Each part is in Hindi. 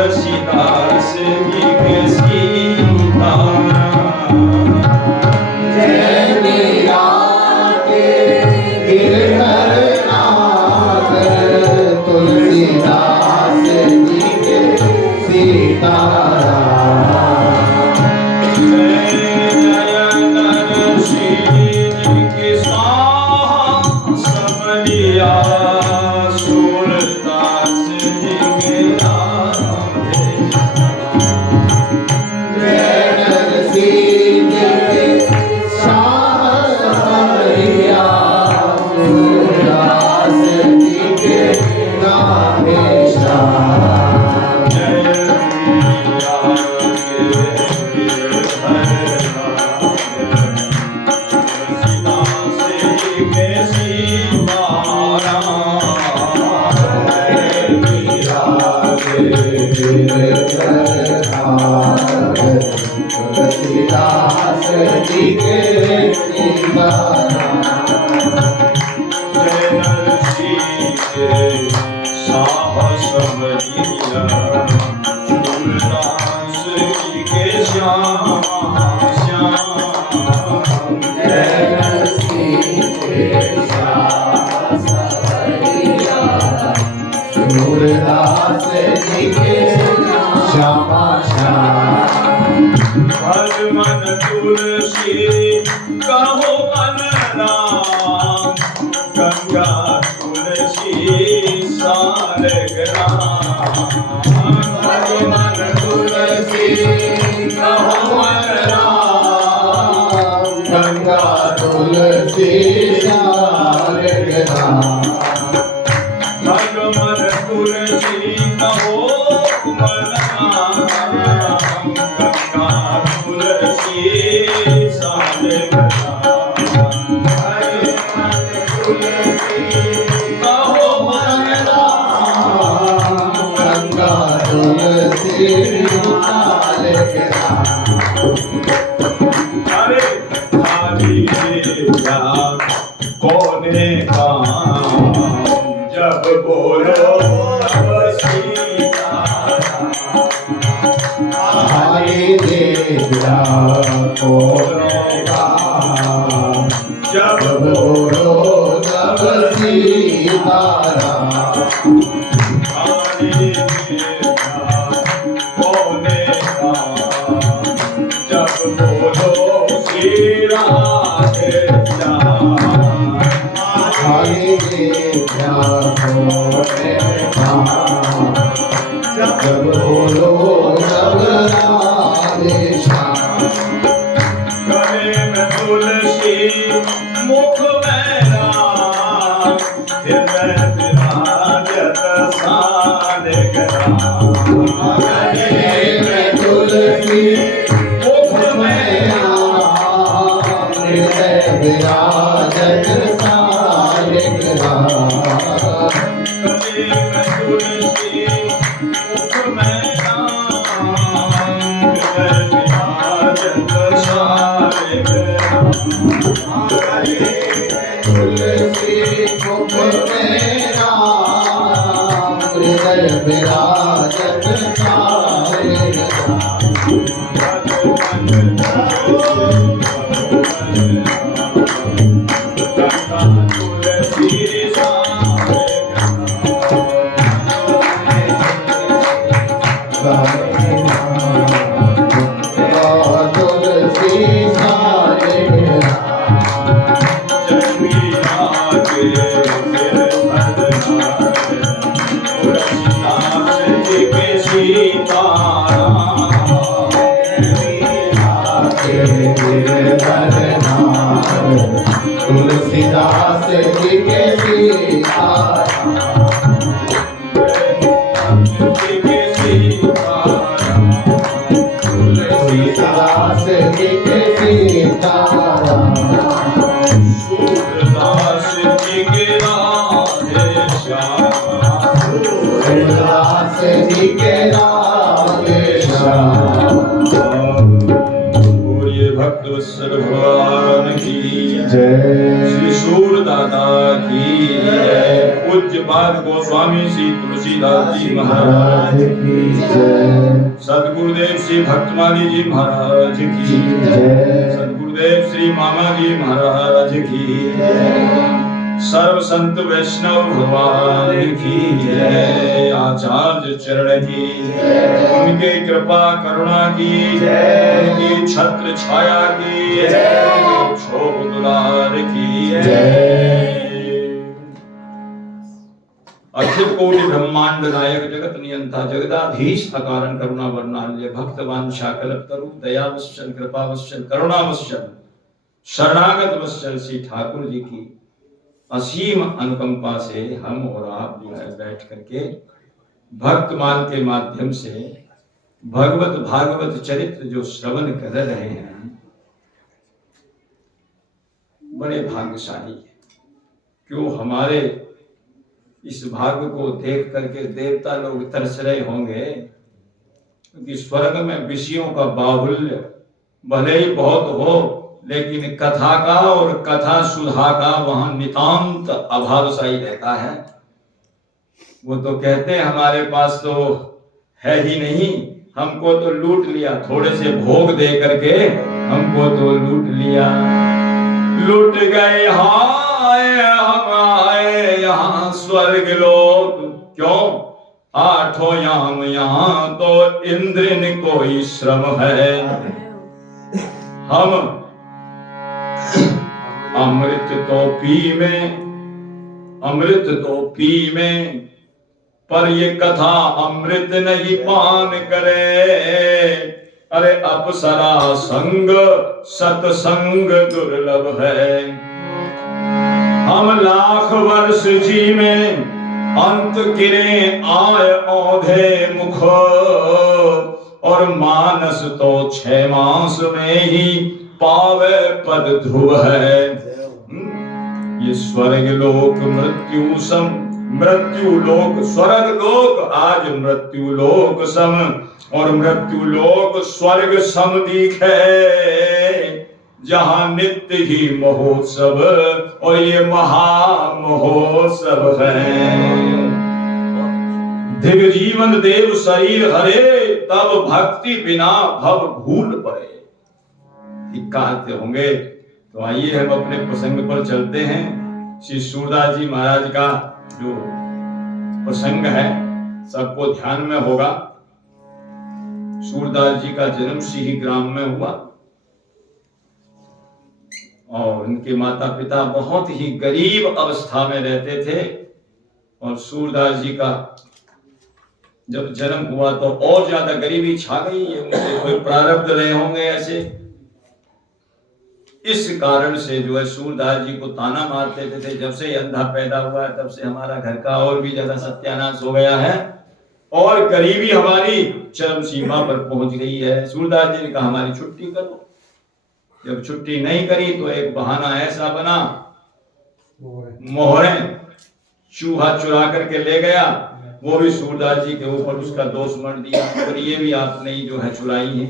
तुलसीदास जी के सीताराम। जय मीरा के गिरधरनाथ तुलसीदास जी के सीताराम। जय नरसिंह जी के समलिया सूरदास जी के नाम। जय नरसिंह जी के समलिया सूरदास जी के नाम। तुलसीदास जी के जय नरसिंह के साहस समलिया सूरदास जी के श्याम श्याम। जय नरसिंह के साहस समलिया सूरदास जी के श्यामा श्याम। हर मन तुलसी कहो मन राम, गंगा तुलसी सारग्राम। हर मन तुलसी कहो मन राम, गंगा तुलसी सारग्राम। हर मन तुलसी कहो मन राम, गंगा तुलसी सारग्राम। हर मन तुलसी कहो मन राम, गंगा तुलसी सारग्राम। अरे खाली देवता कोने काम, जब बोलो तब सीताराम। हरि देवता कोने काम, जब बोलो तब सीताराम। खाली देवता कोने काम, जब बोलो श्री राधे श्याम। हरि देवता कोने काम, जब बोलो तब राधे श्याम। गले में तुलसी मुख में राम, हृदय विराजत सारग्राम। गले में तुलसी मुख में राम, हृदय विराजत सारग्राम। गले में तुलसी मुख में राम, हृदय विराजत सारग्राम। तुलसी मुख में राम, हृदय विराजत सारग्राम। तुलसी तुलसीदास जी के तुलसीदास जी के सीताराम। सूरदास जी के राधे श्याम। सूरदास जी के राधे श्याम। बोलिए भक्त वत्सल भगवान की जय। श्री सूर दादा की जय। पूज्यपाद गोस्वामी श्री तुलसीदास जी महाराज महाराज की जय। सदगुरुदेव श्री भक्तमाली जी महाराज की जय। सदगुरुदेव श्री मामा जी महाराज की सर्व संत वैष्णव भगवान की जय। आचार्य चरण की उनके कृपा करुणा की उनकी छत्र छाया की शोभ दुलार की अखिल कोटि ब्रह्मांड नायक जगत नियंता जगदाधीश अकारण करुणा वर्णाल्य भक्तवान शाकल्पतरु दया वत्सल कृपा वत्सल करुणा वत्सल शरणागत वत्सल श्री ठाकुर जी की असीम अनुकंपा से हम और आप जो है बैठ करके भक्तमान के माध्यम से भगवत भागवत चरित्र जो श्रवण कर रहे हैं, बड़े भाग्यशाली है। क्यों हमारे इस भाग्य को देख करके देवता लोग तरस रहे होंगे, क्योंकि स्वर्ग में विषयों का बाहुल्य भले ही बहुत हो, लेकिन कथा का और कथा सुधा का वहां नितांत अभावशाही रहता है। वो तो कहते हैं हमारे पास तो है ही नहीं, हमको तो लूट लिया, थोड़े से भोग दे करके हमको तो लूट लिया। लूट गए हाय हम आए यहाँ स्वर्ग लोक, क्यों आठों याम यहाँ तो इंद्र ने कोई श्रम है। हम अमृत तो पी में, अमृत तो पी में, पर ये कथा अमृत नहीं पान करे। अरे अप्सरा संग सतसंग दुर्लभ है। हम लाख वर्ष जी में अंत किरे आय औधे मुख, और मानस तो 6 मास में ही पावे पद ध्रुव है। ये स्वर्ग लोक मृत्यु सम, मृत्यु लोक स्वर्ग लोक आज मृत्यु लोक सम, और मृत्यु लोक स्वर्ग सम दिखे, जहां नित्य ही महोत्सव और ये महामहोत्सव है। दिव्य जीवन देव शरीर हरे, तब भक्ति बिना भव भूल पड़े। कहते होंगे तो आइए हम अपने प्रसंग पर चलते हैं। श्री सूरदास जी महाराज का जो प्रसंग है सबको ध्यान में होगा। सूरदास जी का जन्म सिही ग्राम में हुआ और उनके माता पिता बहुत ही गरीब अवस्था में रहते थे, और सूरदास जी का जब जन्म हुआ तो और ज्यादा गरीबी छा गई। उनके कोई प्रारब्ध रहे होंगे ऐसे, इस कारण से जो है सूरदास जी को ताना मारते थे, जब से अंधा पैदा हुआ है तब से हमारा घर का और भी ज्यादा सत्यानाश हो गया है और गरीबी हमारी चरम सीमा पर पहुंच गई है। सूरदास जी ने कहा हमारी छुट्टी करो। जब छुट्टी नहीं करी तो एक बहाना ऐसा बना, मोहरें चूहा चुरा करके ले गया, वो भी सूरदास जी के ऊपर उसका दोष मर दिया, और ये भी आपने ही जो है चुराई है।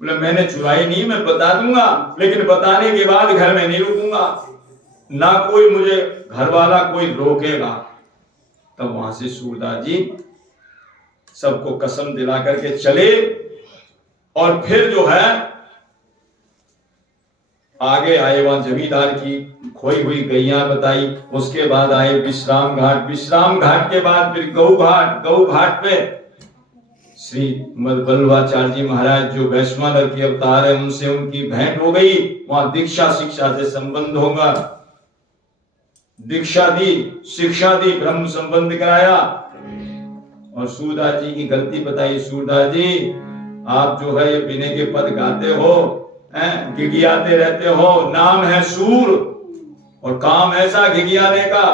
बोले मैंने चुराई नहीं, मैं बता दूंगा, लेकिन बताने के बाद घर में नहीं रुकूंगा, ना कोई मुझे घर वाला कोई रोकेगा। तब वहां से सूरदास जी सबको कसम दिला करके चले, और फिर जो है आगे आए वहां जमींदार की खोई हुई गैया बताई, उसके बाद आए विश्राम घाट, विश्राम घाट के बाद फिर गौ घाट, गौ घाट पे श्री बल्लभाचार्य जी महाराज जो वैश्वानर के अवतार है उनसे उनकी भेंट हो गई। वहां दीक्षा शिक्षा से संबंध होगा, दीक्षा दी, शिक्षा दी, ब्रह्म संबंध कराया, और सूरदास जी की गलती बताई। सूरदास जी आप जो है ये बिने के पद गाते हो, गिगियाते रहते हो, नाम है सूर और काम ऐसा गिगियाने का,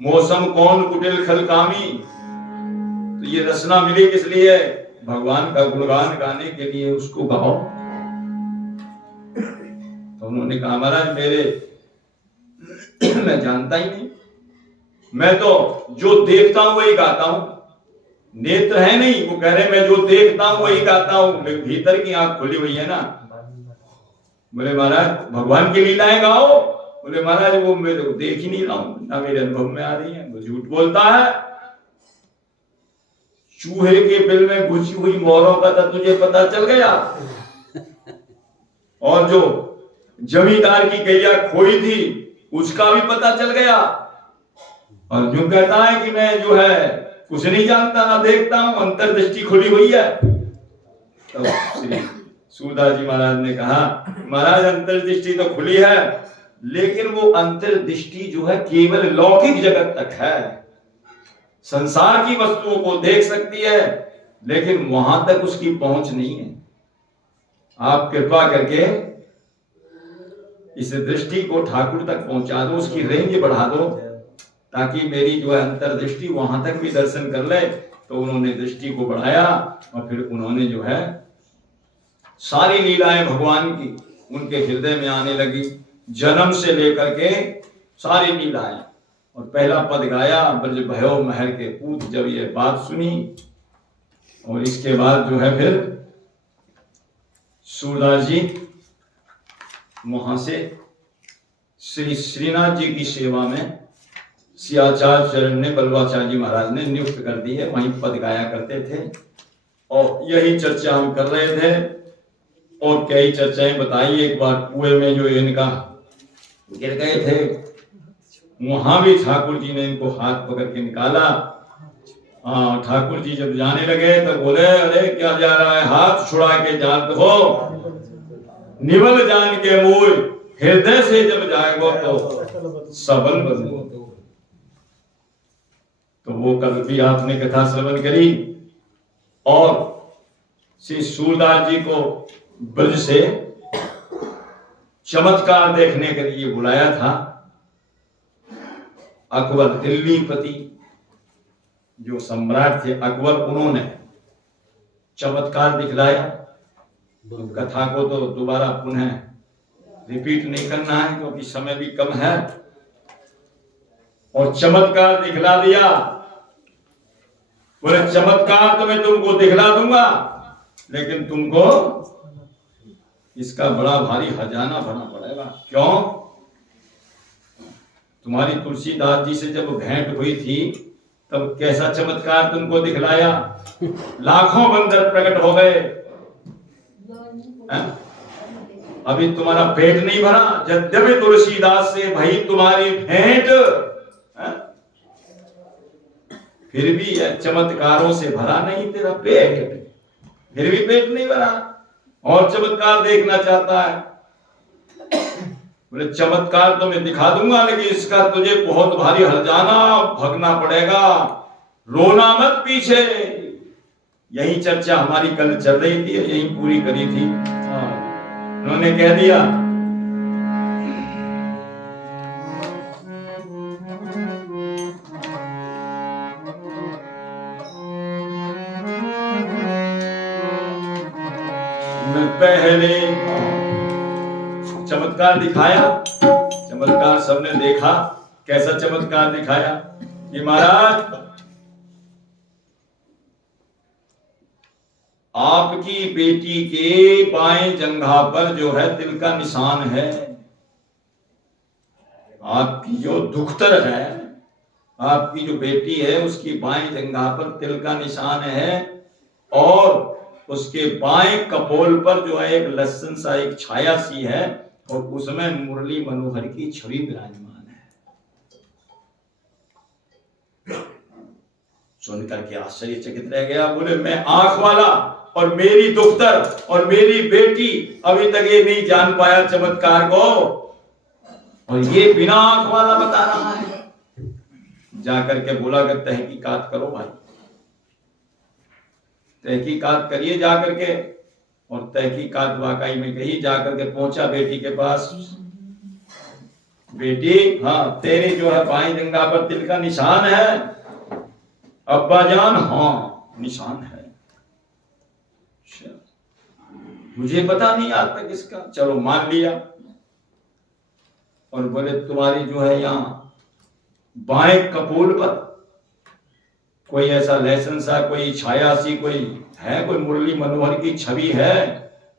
मौसम कौन कुटिल खलकामी। तो ये रचना मिली किस लिए? भगवान का गुणगान गाने के लिए, उसको गाओ। तो उन्होंने कहा महाराज मेरे मैं जानता ही नहीं, मैं तो जो देखता हूं वही गाता हूं, नेत्र है नहीं। वो कह रहे मैं जो देखता हूं वही गाता हूं, भीतर की आंख खुली हुई है ना। बोले महाराज भगवान की लीलाएं गाओ। बोले महाराज वो मैं तो देख ही नहीं रहा हूं, ना मेरे अनुभव में आ रही है, तो झूठ बोलता है। चूहे के बिल में घुसी हुई मोहरों का तो तुझे पता चल गया, और जो जमींदार की गैया खोई थी उसका भी पता चल गया, और जो कहता है कि मैं जो है कुछ नहीं जानता ना देखता हूं, अंतर्दृष्टि खुली हुई है। तो श्री सूरदास जी महाराज ने कहा, महाराज अंतर्दृष्टि तो खुली है, लेकिन वो अंतर्दृष्टि जो है केवल लौकिक जगत तक है, संसार की वस्तुओं को देख सकती है, लेकिन वहां तक उसकी पहुंच नहीं है। आप कृपा करके इस दृष्टि को ठाकुर तक पहुंचा दो, उसकी रेंज बढ़ा दो, ताकि मेरी जो है अंतर्दृष्टि वहां तक भी दर्शन कर ले। तो उन्होंने दृष्टि को बढ़ाया, और फिर उन्होंने जो है सारी लीलाएं भगवान की उनके हृदय में आने लगी, जन्म से लेकर के सारी लीलाएं। और पहला पद गाया, ब्रज भयो महर के पूत, जब ये बात सुनी, और इसके बाद जो है फिर सूरदास जी वहां से श्री श्रीनाथ जी की सेवा में सियाचार्य चरण ने, बल्लभाचार्य जी महाराज ने नियुक्त कर दी है, वहीं पद गाया करते थे। और यही चर्चा हम कर रहे थे, और कई चर्चाएं बताई। एक बार कुएं में जो इनका गिर गए थे, वहां भी ठाकुर जी ने इनको हाथ पकड़ के निकाला। ठाकुर जी जब जाने लगे तो बोले, अरे क्या जा रहा है, हाथ छुड़ा के जात हो, निवल जान के मोय, हृदय से जब जाएगो तो सबल बदलो। तो वो कल भी आपने कथा श्रवण करी, और श्री सूरदास जी को ब्रज से चमत्कार देखने के लिए बुलाया था। अकबर दिल्लीपति जो सम्राट थे अकबर, उन्होंने चमत्कार दिखलाया। कथा को तो दोबारा पुनः रिपीट नहीं करना है, क्योंकि समय भी कम है। और चमत्कार दिखला दिया, बोले चमत्कार तो मैं तुमको दिखला दूंगा, लेकिन तुमको इसका बड़ा भारी खजाना भरना पड़ेगा। क्यों? तुम्हारी तुलसीदास जी से जब भेंट हुई थी तब कैसा चमत्कार तुमको दिखलाया, लाखों बंदर प्रकट हो गए, अभी तुम्हारा पेट नहीं भरा, यद्यपि तुलसीदास से भाई तुम्हारी भेंट, फिर भी चमत्कारों से भरा नहीं तेरा पेट, फिर भी पेट नहीं भरा, और चमत्कार देखना चाहता है। बोले चमत्कार तो मैं दिखा दूंगा, लेकिन इसका तुझे बहुत भारी हर्जाना भगना पड़ेगा, रोना मत पीछे। यही चर्चा हमारी कल चल रही थी, यही पूरी करी थी। उन्होंने कह दिया, मैं पहले चमत्कार दिखाया, चमत्कार सबने देखा। कैसा चमत्कार दिखाया कि महाराज आपकी बेटी के बाएं जंघा पर जो है तिल का निशान है, आपकी जो दुख्तर है, आपकी जो बेटी है उसकी बाएं जंघा पर तिल का निशान है, और उसके बाएं कपोल पर जो है एक लहसन सा एक छाया सी है, और उसमें मुरली मनोहर की छवि विराजमान है। सुनकर के आश्चर्यचकित रह गया। बोले मैं आंख वाला और मेरी दुख्तर और मेरी बेटी अभी तक ये नहीं जान पाया चमत्कार को, और ये बिना आंख वाला बता रहा है। जाकर के बोला कि तहकीकात करो भाई, तहकीकात करिए जाकर के। और तहकीकात वाकई में कही, जाकर के पहुंचा बेटी के पास। बेटी, हाँ तेरी जो है बाएं जंघा पर तिल का निशान है। अब्बा जान, हाँ निशान है। मुझे पता नहीं आज तक इसका, चलो मान लिया। और बोले तुम्हारी जो है यहाँ बाएं कपोल पर कोई ऐसा लहसन सा, कोई छाया सी कोई है, कोई मुरली मनोहर की छवि है?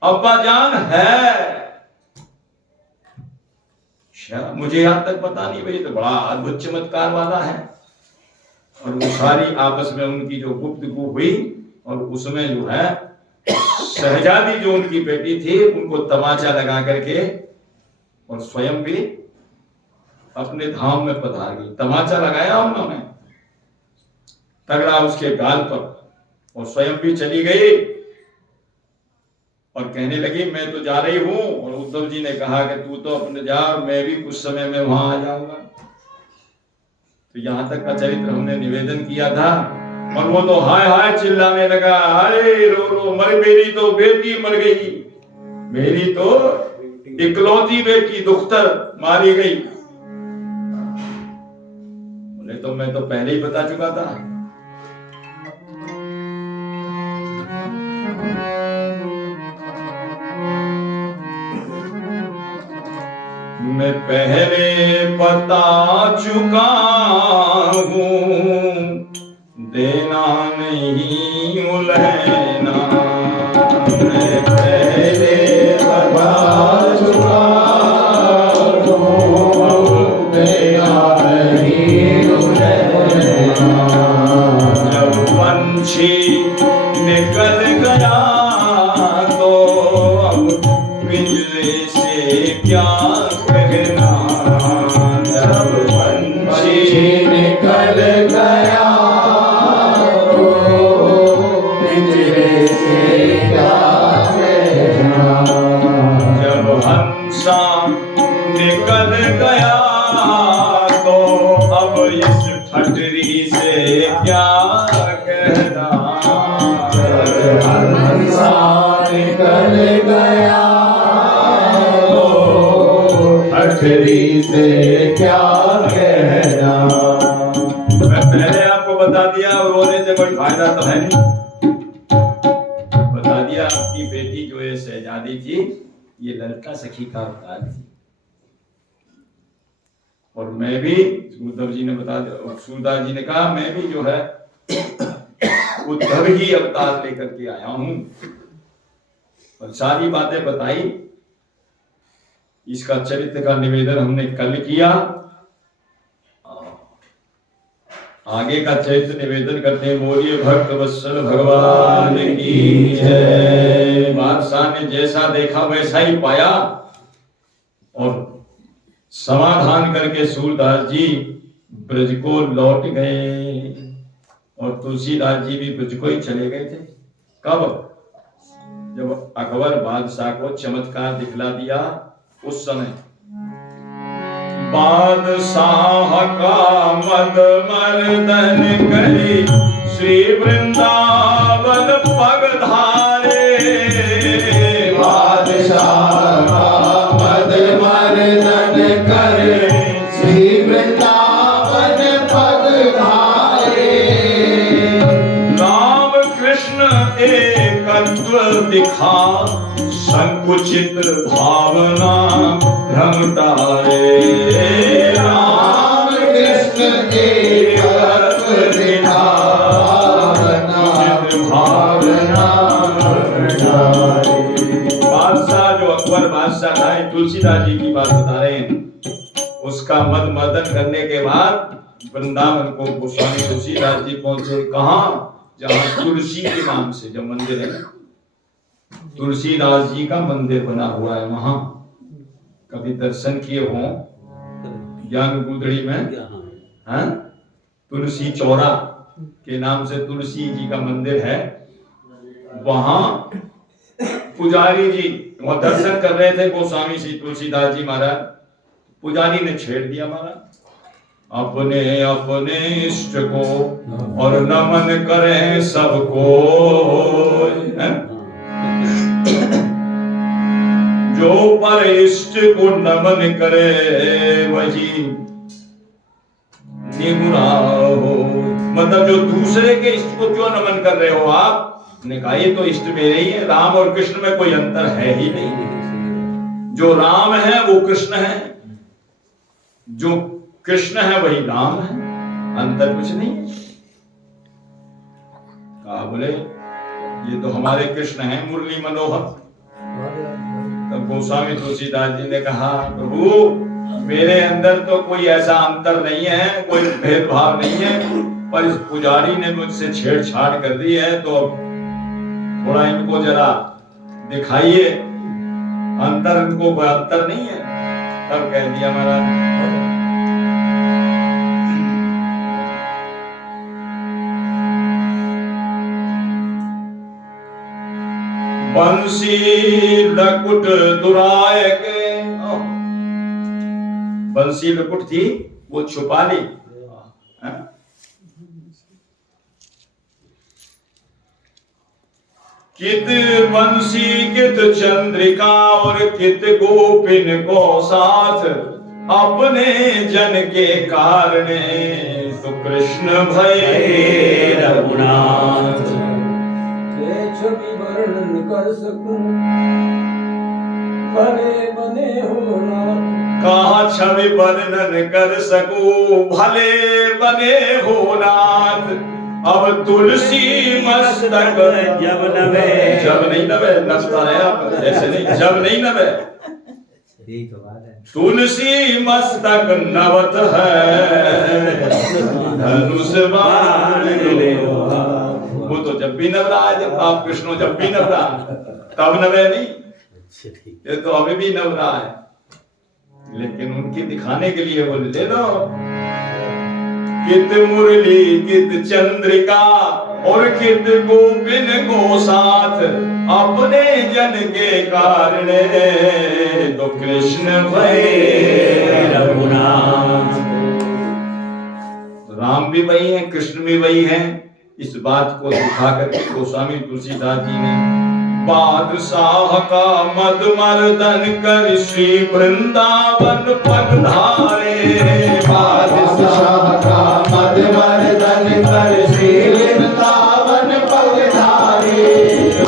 अब्बा जान है। मुझे यहां तक पता नहीं भाई, तो बड़ा अद्भुत चमत्कार वाला है। और वो सारी आपस में उनकी जो गुफ्तगू हुई, और उसमें जो है शहजादी जो उनकी बेटी थी उनको तमाचा लगा करके और स्वयं भी अपने धाम में पधार गई। तमाचा लगाया उन्होंने तगड़ा उसके गाल पर, और स्वयं भी चली गई और कहने लगी मैं तो जा रही हूं। और उद्धव जी ने कहा कि तू तो अपने जा, मैं भी कुछ समय में वहां आ जाऊंगा। तो यहां तक का चरित्र हमने निवेदन किया था, और वो तो हाय हाय चिल्लाने लगा, अरे रो रो मर, मेरी तो बेटी मर गई, मेरी तो इकलौती बेटी दुख्तर मारी गई। बोले तो मैं तो पहले ही बता चुका था। मैं पहले बता चुका हूँ, देना नहीं उलहना। मैं पहले बता चुका हूँ, देना नहीं उलहना। जब पंछी निकल गया तो अब पिंजरे से क्या कहना। जब पंछी निकल गया तो पिंजरे से क्या कहना। जब हंसा निकल गया तो अब इस ठटरी से क्या कहना। जब हंसा निकल गया ठटरी से क्या कहना। मैं पहले आपको बता दिया, रोने से कोई फायदा तो है नहीं। बता दिया आपकी बेटी जो है शहजादी थी, ये ललिता सखी का अवतार थी। और मैं भी, उद्धव जी ने बता दिया, सूरदास जी ने कहा मैं भी जो है उद्धव ही अवतार लेकर के आया हूं, और सारी बातें बताई। इसका चरित्र का निवेदन हमने कल किया। आगे का चरित्र निवेदन करते हैं। बोलिए भक्त वत्सल भगवान की जय। बादशाह ने जैसा देखा वैसा ही पाया, और समाधान करके सूरदास जी ब्रज को लौट गए, और तुलसीदास जी भी ब्रज को ही चले गए थे। कब? जब अकबर बादशाह को चमत्कार दिखला दिया, उस समय बादशाह का मद मर्दन करी, श्री वृंदावन पग धारे। बादशाह का मद मर्दन करे, श्री वृंदावन पग धारे। राम कृष्ण एकत्व दिखा, संकुचित भावना भ्रम टारे। राम कृष्ण एकत्व दिखा, संकुचित भावना भ्रम टारे। बादशाह जो अकबर बादशाह था, तुलसीदास जी की बात बता रहे हैं। उसका मद मदन करने के बाद वृंदावन को गोस्वामी तुलसीदास जी पहुंचे। कहां? जहां तुलसी के नाम से जो मंदिर है, तुलसीदास जी का मंदिर बना हुआ है। वहां कभी दर्शन किए हो ज्ञान गुदड़ी में? हाँ, तुलसी चौरा के नाम से तुलसी जी का मंदिर है। वहां पुजारी जी वहां दर्शन कर रहे थे गोस्वामी श्री तुलसीदास जी महाराज। पुजारी ने छेड़ दिया महाराज, अपने अपने इष्ट को और नमन करें सबको। जो पर इष्ट को नमन करे वही निगुरा हो। मतलब जो दूसरे के इष्ट को क्यों नमन कर रहे हो आप? ने कहा ये तो इष्ट मेरे ही है, राम और कृष्ण में कोई अंतर है ही नहीं। जो राम है वो कृष्ण है, जो कृष्ण है वही राम है, अंतर कुछ नहीं है। कहा बोले ये तो हमारे कृष्ण हैं मुरली मनोहर। तब गोस्वामी तुलसीदास जी ने कहा प्रभु मेरे अंदर तो कोई ऐसा अंतर नहीं है, कोई भेदभाव नहीं है। पर इस पुजारी ने मुझसे छेड़छाड़ कर दी है, तो थोड़ा इनको जरा दिखाइए अंतर, इनको कोई अंतर नहीं है। तब कह दिया महाराज बंसी लकुट दुराय के, बंसी लकुट थी वो छुपा ली। कित बंसी कित चंद्रिका और कित गोपिन को साथ, अपने जन के कारण तो कृष्ण भय रघुनाथ। छवि वर्णन कर सकूं भले बने हो नाथ, कहा छवि वर्णन कर सकूं भले बने हो नाथ। अब तुलसी मस्तक जब नवे, जब नहीं नवे, नचता रहे आप ऐसे नहीं, जब नहीं नवे, तुलसी मस्तक नवत है धनुष बाण ले। वो तो जब भी नवरा है, जब आप कृष्ण जब भी नवरा तब नवे नहीं, ये तो अभी भी नवरा है। लेकिन उनकी दिखाने के लिए बोले ले लो, कित मुरली कित चंद्रिका और कित गोपिन को साथ, अपने जन के कारण तो कृष्ण भय रघुनाथ। राम भी वही है, कृष्ण भी वही है। इस बात को दिखा करके गोस्वामी तुलसीदास जी ने बादशाह का मद मर्दन कर श्री वृंदावन पधारे। बादशाह का मद मर्दन कर श्री वृंदावन पधारे।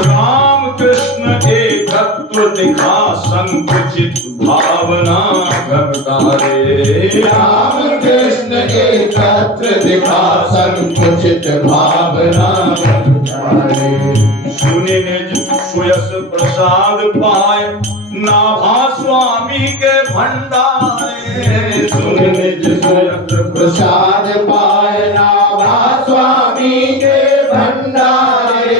राम कृष्ण एकत्व दिखा संकुचित भावना घटारे। राम कृष्ण एकत्र दिखा संकुचित भावना घटारे। सुने निज सुयस प्रसाद पाए नाभा स्वामी के भंडारे। सुने निज सुयस प्रसाद पाए नाभा स्वामी के भंडारे।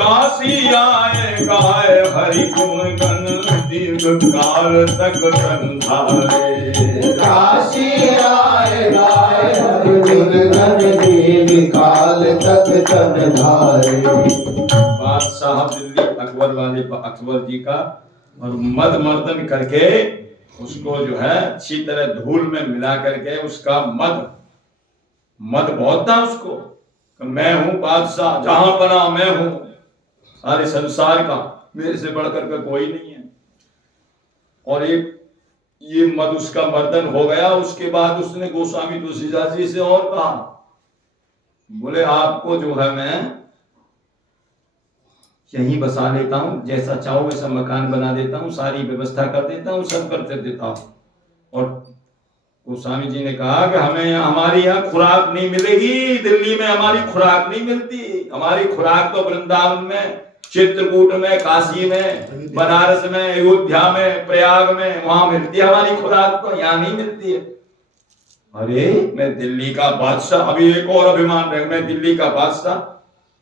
काशी आए गाय हरि गुण गण दीर्घ काल तक संधारे। काशी आए गाय हरि गुण गण दीर्घ काल तक संधारे। बादशाह दिल्ली अकबर वाले अकबर जी का, और मद मर्दन करके उसको जो है अच्छी तरह धूल में मिला करके उसका मद बहुत था उसको, मैं हूं बादशाह, जहां बना मैं हूं, सारे संसार का मेरे से बढ़कर के कोई नहीं है। और एक ये मद उसका मर्दन हो गया। उसके बाद उसने गोस्वामी तुलसीदास जी से और कहा, बोले आपको जो है मैं यहीं बसा लेता हूँ, जैसा चाहो वैसा मकान बना देता हूँ, सारी व्यवस्था कर देता हूँ, सब कर देता हूँ। और गोस्वामी जी ने कहा कि हमें यहाँ, हमारी यहाँ खुराक नहीं मिलेगी, दिल्ली में हमारी खुराक नहीं मिलती। हमारी खुराक तो वृंदावन में, चित्रकूट में, काशी में, बनारस में, अयोध्या में, प्रयाग में, वहां मिलती है हमारी खुराक, तो यहाँ नहीं मिलती है। अरे मैं दिल्ली का बादशाह, अभी एक और अभिमान रहे, मैं दिल्ली का बादशाह,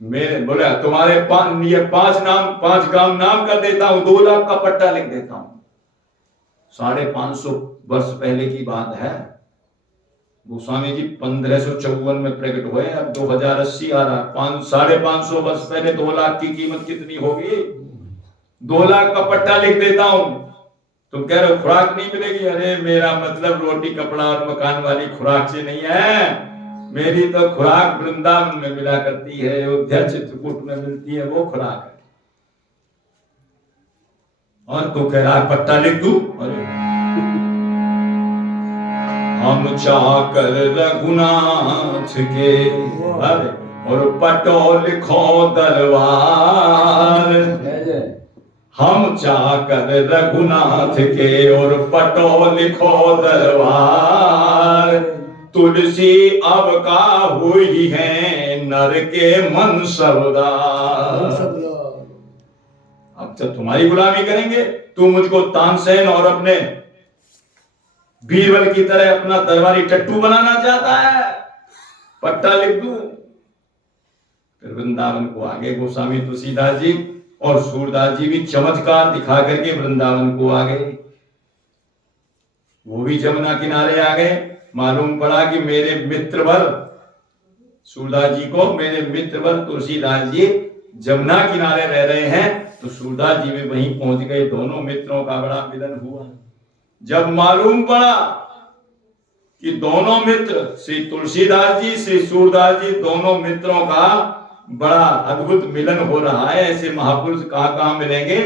मेरे बोला तुम्हारे ये पांच गांव नाम कर देता हूं, 2 लाख का पट्टा लिख देता हूं। 550 वर्ष पहले की बात है। गोस्वामी जी 1554 में प्रकट हुए, अब 2080 आ रहा, 550 वर्ष पहले 2 लाख की कीमत कितनी होगी? 2 लाख का पट्टा लिख देता हूं। तुम कह रहे हो खुराक नहीं मिलेगी, अरे मेरा मतलब रोटी कपड़ा और मकान वाली खुराक से नहीं है, मेरी तो खुराक वृंदावन में मिला करती है, अयोध्या चित्रकूट में मिलती है, वो खुराक है। और तू कह रहा पट्टा लिख दूं? अरे हम चाकर रघुनाथ के, अरे और पटो लिखो दरबार। हम चाकर रघुनाथ के और पटो लिखो दरबार। तुलसी अब का हुई है नर के मन सबदार। अब तो तुम्हारी गुलामी करेंगे, तू मुझको तानसेन और अपने बीरबल की तरह अपना दरबारी टट्टू बनाना चाहता है। पट्टा लिख दूं। फिर वृंदावन को आगे गोस्वामी तुलसीदास जी और सूरदास जी भी चमत्कार दिखा करके वृंदावन को आ गए। वो भी जमुना किनारे आ गए। मालूम पड़ा कि मेरे मित्रवर सूरदास जी को मेरे मित्रवर तुलसीदास जी जमुना किनारे रह रहे हैं, तो सूरदास जी भी वहीं पहुंच गए। दोनों मित्रों का बड़ा मिलन हुआ। जब मालूम पड़ा कि दोनों मित्र श्री तुलसीदास जी श्री सूरदास जी दोनों मित्रों का बड़ा अद्भुत मिलन हो रहा है, ऐसे महापुरुष कहां कहां मिलेंगे?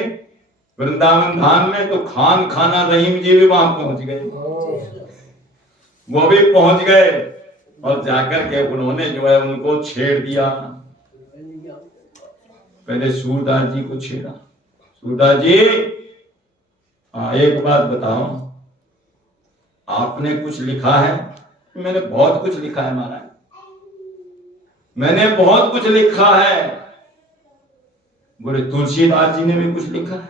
वृंदावन धाम में। तो खान खाना रहीम जी भी वहां पहुंच गए, वो भी पहुंच गए और जाकर के उन्होंने जो है उनको छेड़ दिया। पहले सूरदास जी को छेड़ा। सूरदास जी, एक बात बताओ, आपने कुछ लिखा है? मैंने बहुत कुछ लिखा है महाराज, मैंने बहुत कुछ लिखा है। बोले तुलसीदास जी ने भी कुछ लिखा है?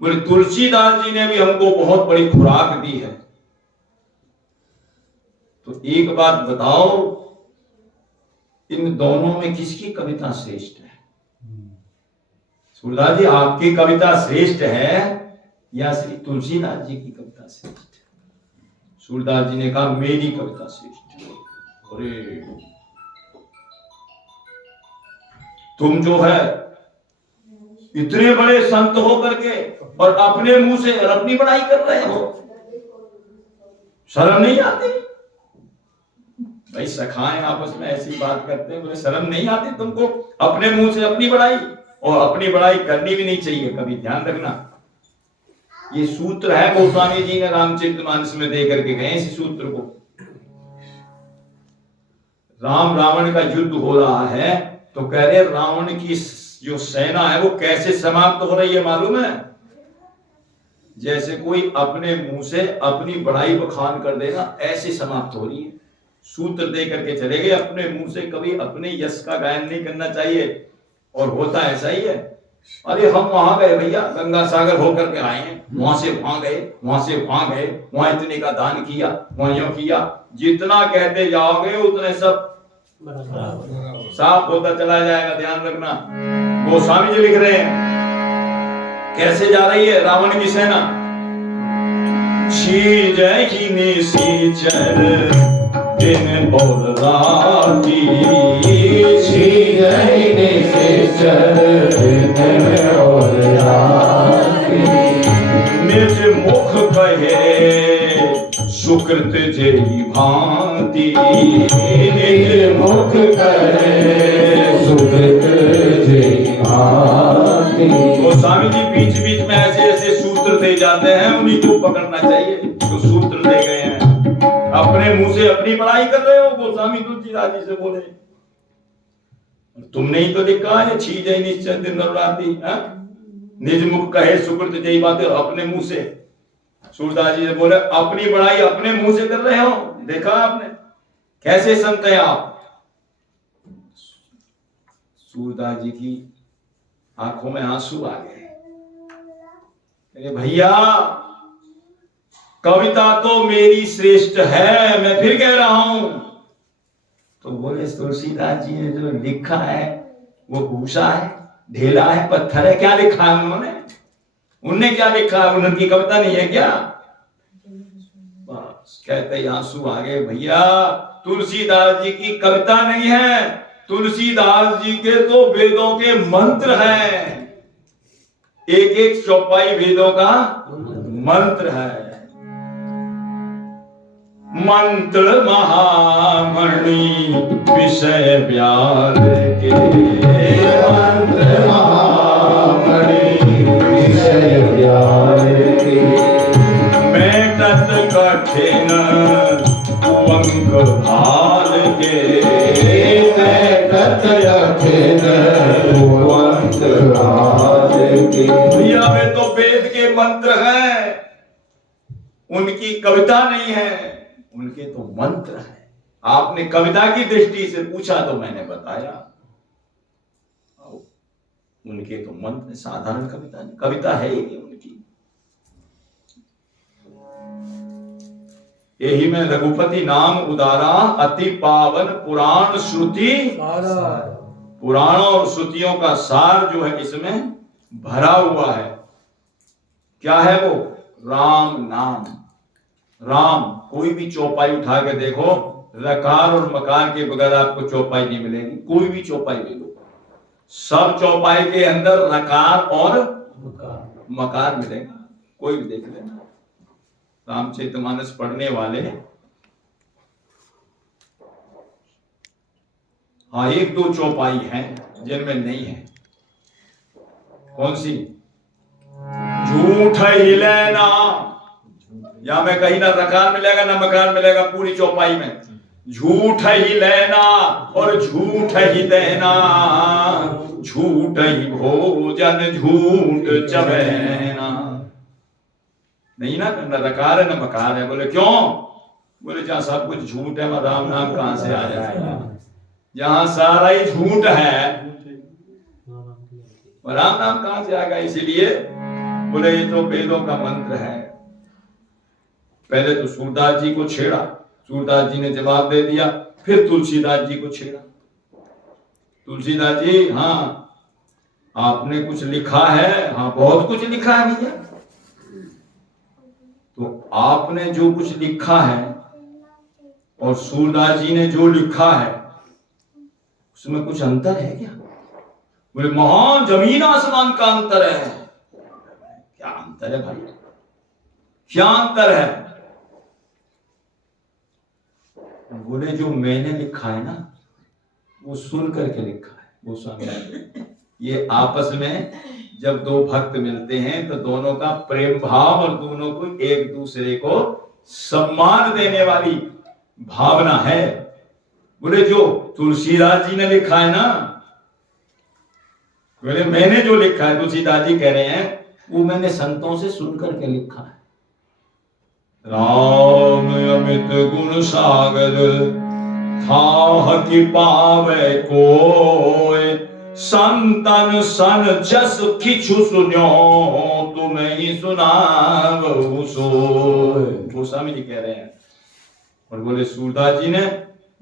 बोले तुलसीदास जी ने भी हमको बहुत बड़ी खुराक दी है। तो एक बात बताओ, इन दोनों में किसकी कविता श्रेष्ठ है? सूरदास जी, आपकी कविता श्रेष्ठ है या श्री तुलसीदास जी की कविता श्रेष्ठ है? सूरदास जी ने कहा मेरी कविता श्रेष्ठ है। अरे तुम जो है इतने बड़े संत हो करके और अपने मुंह से अपनी बड़ाई कर रहे हो, शर्म नहीं आती? भाई सखाएं आपस में ऐसी बात करते हैं, बोले शर्म नहीं आती तुमको? अपने मुंह से अपनी बड़ाई, और अपनी बड़ाई करनी भी नहीं चाहिए कभी, ध्यान रखना। ये सूत्र है गोस्वामी जी ने रामचरितमानस में दे करके गए इस सूत्र को। राम रावण का युद्ध हो रहा है, तो कह रहे रावण की जो सेना है वो कैसे समाप्त हो रही है मालूम है? जैसे कोई अपने मुंह से अपनी बड़ाई बखान कर देगा, ऐसे समाप्त हो रही है। सूत्र दे करके चले गए, अपने मुंह से कभी अपने यश का गायन नहीं करना चाहिए। और होता ऐसा ही है। अरे हम वहां गए भैया, गंगा सागर होकर के आए हैं, वहां से वहां गए, वहां से वहां गए, वहां इतने का दान किया, वहां यूं किया। जितना कहते जाओगे उतने सब साफ होता चला जाएगा, ध्यान रखना। गोस्वामी जी लिख रहे हैं कैसे जा रही है रावण की सेना। निशाचर दिन और राती, निशाचर दिन और राती, निज मुख कहे सुकृत जय भांति, निज मुख कहे सुकृत जय भांति। गोस्वामी जी बीच बीच में ऐसे ऐसे सूत्र दे जाते हैं, उन्हीं को पकड़ना चाहिए जो सूत्र दे गए हैं। अपने मुंह से अपनी बड़ाई कर रहे हो, गोस्वामी तुलसीदास जी से बोले तुमने ही तो लिखा है छी जय निश्चय दिन और राती, निज मुख कहे सुकृत जय बात, अपने मुंह से। सूरदास जी से बोले अपनी बड़ाई अपने मुंह से कर रहे हो, देखा आपने कैसे संत है आप। सूरदास जी की आंखों में आंसू आ गए। अरे भैया कविता तो मेरी श्रेष्ठ है, मैं फिर कह रहा हूं। तो बोले तुलसीदास जी ने जो लिखा है वो भूसा है, ढेला है, पत्थर है, क्या लिखा है उन्होंने? उनने क्या लिखा है? उनकी कविता नहीं है क्या? बस कहते आंसू आ गए। भैया तुलसीदास जी की कविता नहीं है, तुलसीदास जी के तो वेदों के मंत्र हैं। एक एक चौपाई वेदों का मंत्र है। मंत्र महामणि विषय व्याल के, मंत्र महामणि विषय व्याल के, मेटत कठिन कुअंक भाल के, मेटत कठिन कुअंक भाल के। भैया वे तो वेद के मंत्र हैं, उनकी कविता नहीं है, उनके तो मंत्र है। आपने कविता की दृष्टि से पूछा तो मैंने बताया, उनके तो मंत्र, साधारण कविता नहीं, कविता है ही नहीं उनकी। यही में रघुपति नाम उदारा अति पावन पुराण श्रुति पुराणों और श्रुतियों का सार जो है इसमें भरा हुआ है। क्या है वो? राम नाम। राम, कोई भी चौपाई उठा के देखो, रकार और मकार के बगैर आपको चौपाई नहीं मिलेगी। कोई भी चौपाई ले लो, सब चौपाई के अंदर रकार और मकार मिलेगा। कोई भी देख लेना, रामचरितमानस पढ़ने वाले। हाँ, एक दो चौपाई हैं जिनमें नहीं है। कौन सी? झूठ ही लेना, या में कहीं ना रकार मिलेगा ना मकार मिलेगा पूरी चौपाई में। झूठ ही लेना और झूठ ही देना, झूठ ही भोजन झूठ चबैना। नहीं ना, न रकार है न मकार है। बोले क्यों? बोले जहां सब कुछ झूठ है वहां राम नाम कहां से आ जाएगा? जहां सारा ही झूठ है और राम नाम कहां से आएगा? इसीलिए बोले ये तो वेदों का मंत्र है। पहले तो सूरदास जी को छेड़ा, सूरदास जी ने जवाब दे दिया। फिर तुलसीदास जी को छेड़ा। तुलसीदास जी, हाँ आपने कुछ लिखा है? हाँ बहुत कुछ लिखा है भैया। तो आपने जो कुछ लिखा है और सूरदास जी ने जो लिखा है उसमें कुछ अंतर है क्या? बोले महान जमीन आसमान का अंतर है। क्या अंतर है भाई? क्या अंतर है? बोले जो मैंने लिखा है ना वो सुन करके लिखा है, वो समझा। ये आपस में जब दो भक्त मिलते हैं तो दोनों का प्रेम भाव और दोनों को एक दूसरे को सम्मान देने वाली भावना है। बोले जो तुलसीदास जी ने लिखा है ना, बोले मैंने जो लिखा है, तुलसीदास जी कह रहे हैं, वो मैंने संतों से सुन करके लिखा है। राम अमित गुण सागर थाह कि पावे कोय, संतन सन जस किछु सुन्यो तुम्हें ही सुनावहु सोय। गोस्वामी जी कह रहे हैं। और बोले सूरदास जी ने,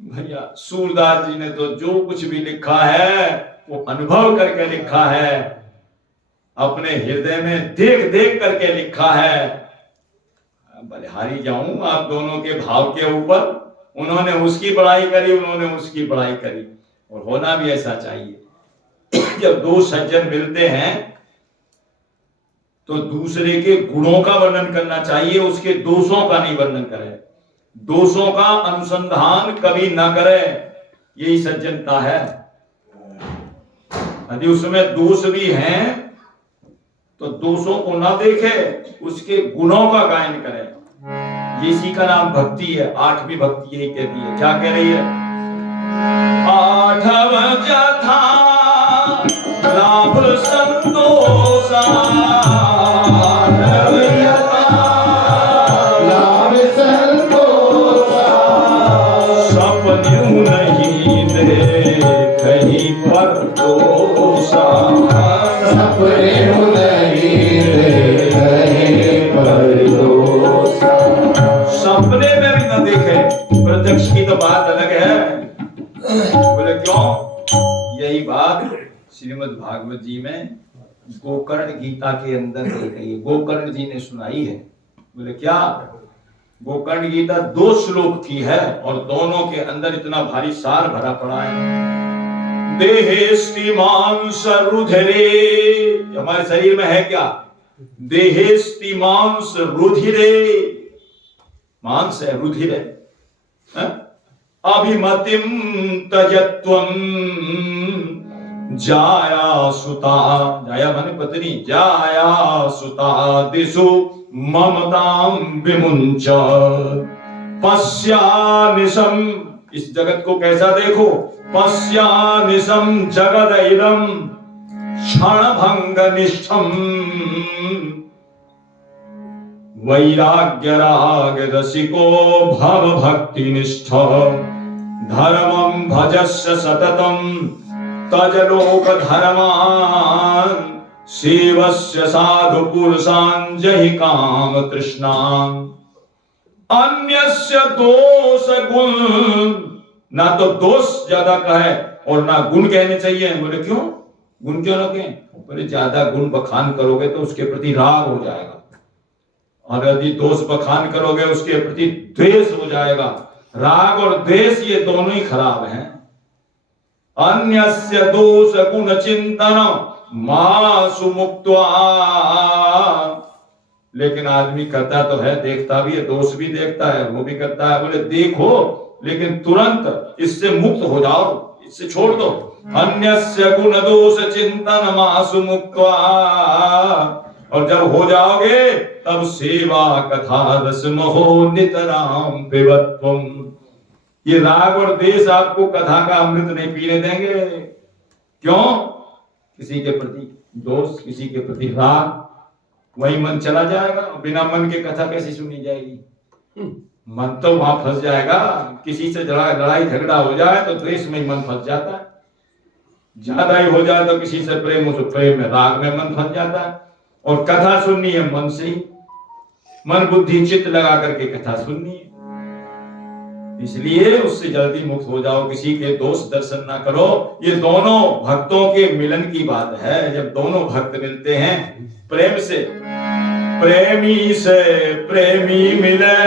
भैया सूरदास जी ने तो जो कुछ भी लिखा है वो अनुभव करके लिखा है, अपने हृदय में देख देख करके लिखा है। बलिहारी जाऊं आप दोनों के भाव के ऊपर। उन्होंने उसकी बड़ाई करी, उन्होंने उसकी बड़ाई करी। और होना भी ऐसा चाहिए। जब दो सज्जन मिलते हैं तो दूसरे के गुणों का वर्णन करना चाहिए, उसके दोषों का नहीं वर्णन करें। दोषों का अनुसंधान कभी ना करे, यही सज्जनता है। यदि उसमें दोष भी हैं तो दोषों को ना देखे, उसके गुणों का गायन करे। इसी का नाम भक्ति है। आठवीं भक्ति यही कहती है। क्या कह रही है? आठव जथा लाभ संतोषा, लाभ संतोषा, सपन्यू नहीं दे कहीं पर दोषा, सपने नहीं दे कहीं पर दोषा। सपने में भी न देखे, प्रत्यक्ष की तो बात अलग है। बोले क्यों? यही बात श्रीमद् भागवत जी में गोकर्ण गीता के अंदर कही गई है। गोकर्ण जी ने सुनाई है। बोले क्या? गोकर्ण गीता 2 श्लोक की है और दोनों के अंदर इतना भारी सार भरा पड़ा है। देहेस्ति मांस रुधिरे, हमारे शरीर में है क्या? देहेस्ति मांस रुधिरे, मांस है, रुधिर है। अभिमतिम तजत्वम जाया सुता, जाया माने पत्नी, जाया सुता दिशु ममताम विमुंच पश्यानिशम, इस जगत को कैसा देखो? पश्यानिशम जगद इदम क्षणभंग निष्ठम वैराग्य राग रसिको भव भक्ति निष्ठ धर्मं भजस्य सततम तजलोक धर्मान सेवस्य साधु पुरुषान जहि काम तृष्णान। अन्यस्य दोष गुण, ना तो दोष ज्यादा कहे और ना गुण कहने चाहिए। बोले क्यों? गुण क्यों ना कहें? बोले ज्यादा गुण बखान करोगे तो उसके प्रति राग हो जाएगा, और यदि दोष बखान करोगे उसके प्रति द्वेष हो जाएगा। राग और द्वेष ये दोनों ही खराब हैं। अन्यस्य दोष गुण चिंतन मासु मुक्त्वा, लेकिन आदमी करता तो है, देखता भी है, दोष भी देखता है, वो भी करता है। बोले देखो, लेकिन तुरंत इससे मुक्त हो जाओ, इससे छोड़ दो। अन्यस्य गुण दोष चिंतन मासु मुक्त्वा, और जब हो जाओगे तब सेवा कथा रस महो नितराम पिबत्वम। ये राग और देश आपको कथा का अमृत नहीं पीने देंगे। क्यों? किसी के प्रति दोष, किसी के प्रति राग, वही मन चला जाएगा। बिना मन के कथा कैसी सुनी जाएगी? मन तो वहां फंस जाएगा। किसी से लड़ाई झगड़ा हो जाए तो द्वेष में मन फंस जाता है, ज्यादा ही हो जाए तो किसी से प्रेम हो तो प्रेम में, राग में मन फंस जाता है। और कथा सुननी है मन से ही, मन बुद्धि चित्त लगा करके कथा सुननी है। इसलिए उससे जल्दी मुक्त हो जाओ, किसी के दोष दर्शन ना करो। ये दोनों भक्तों के मिलन की बात है। जब दोनों भक्त मिलते हैं प्रेम से, प्रेमी से प्रेमी मिले,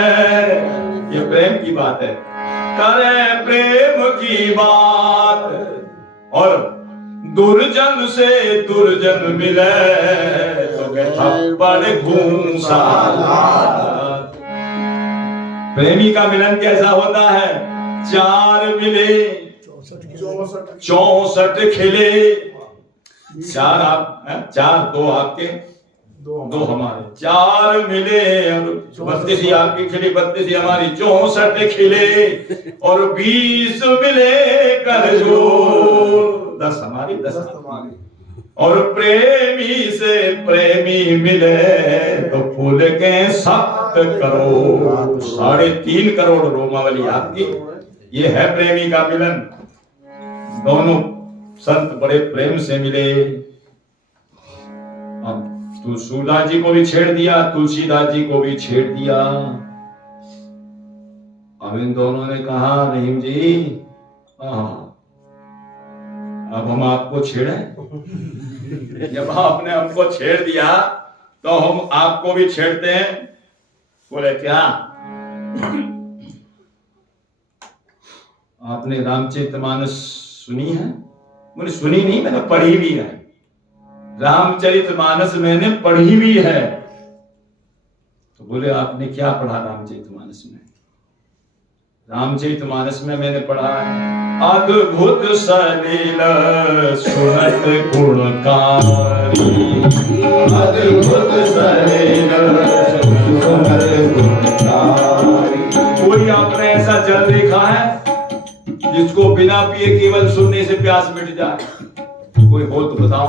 ये प्रेम की बात है। करे प्रेम की बात, और दुर्जन से दुर्जन मिले तो थप्पड़ घूंसा। प्रेमी का मिलन कैसा होता है? चार मिले 64 खिले। चार आप, चार, दो आपके, दो हमारे, चार मिले और 32 आपकी खिली, 32 हमारी, 64 खिले और 20 मिले कर जो 10 हमारी, 10 हमारी। और प्रेमी से प्रेमी मिले तो फूल के 7 करोड़, 3.5 करोड़ रोमावली आपकी। ये है प्रेमी का मिलन। दोनों संत बड़े प्रेम से मिले। अब तुलसीदास जी को भी छेड़ दिया, तुलसीदास जी को भी छेड़ दिया। अब इन दोनों ने कहा रहीम जी, अब हम आपको छेड़ें? जब आपने हमको छेड़ दिया तो हम आपको भी छेड़ते हैं। बोले क्या? आपने रामचरितमानस सुनी है? बोले सुनी नहीं, मैंने पढ़ी भी है। रामचरितमानस मैंने पढ़ी भी है। तो बोले आपने क्या पढ़ा रामचरितमानस में? रामचरितमानस में मैंने पढ़ा अद्भुत सलील सुनत गुणकारी, अद्भुत सलील सुनत गुणकारी। कोई आपने ऐसा जल देखा है जिसको बिना पिए केवल सुनने से प्यास मिट जाए? कोई हो तो बताओ।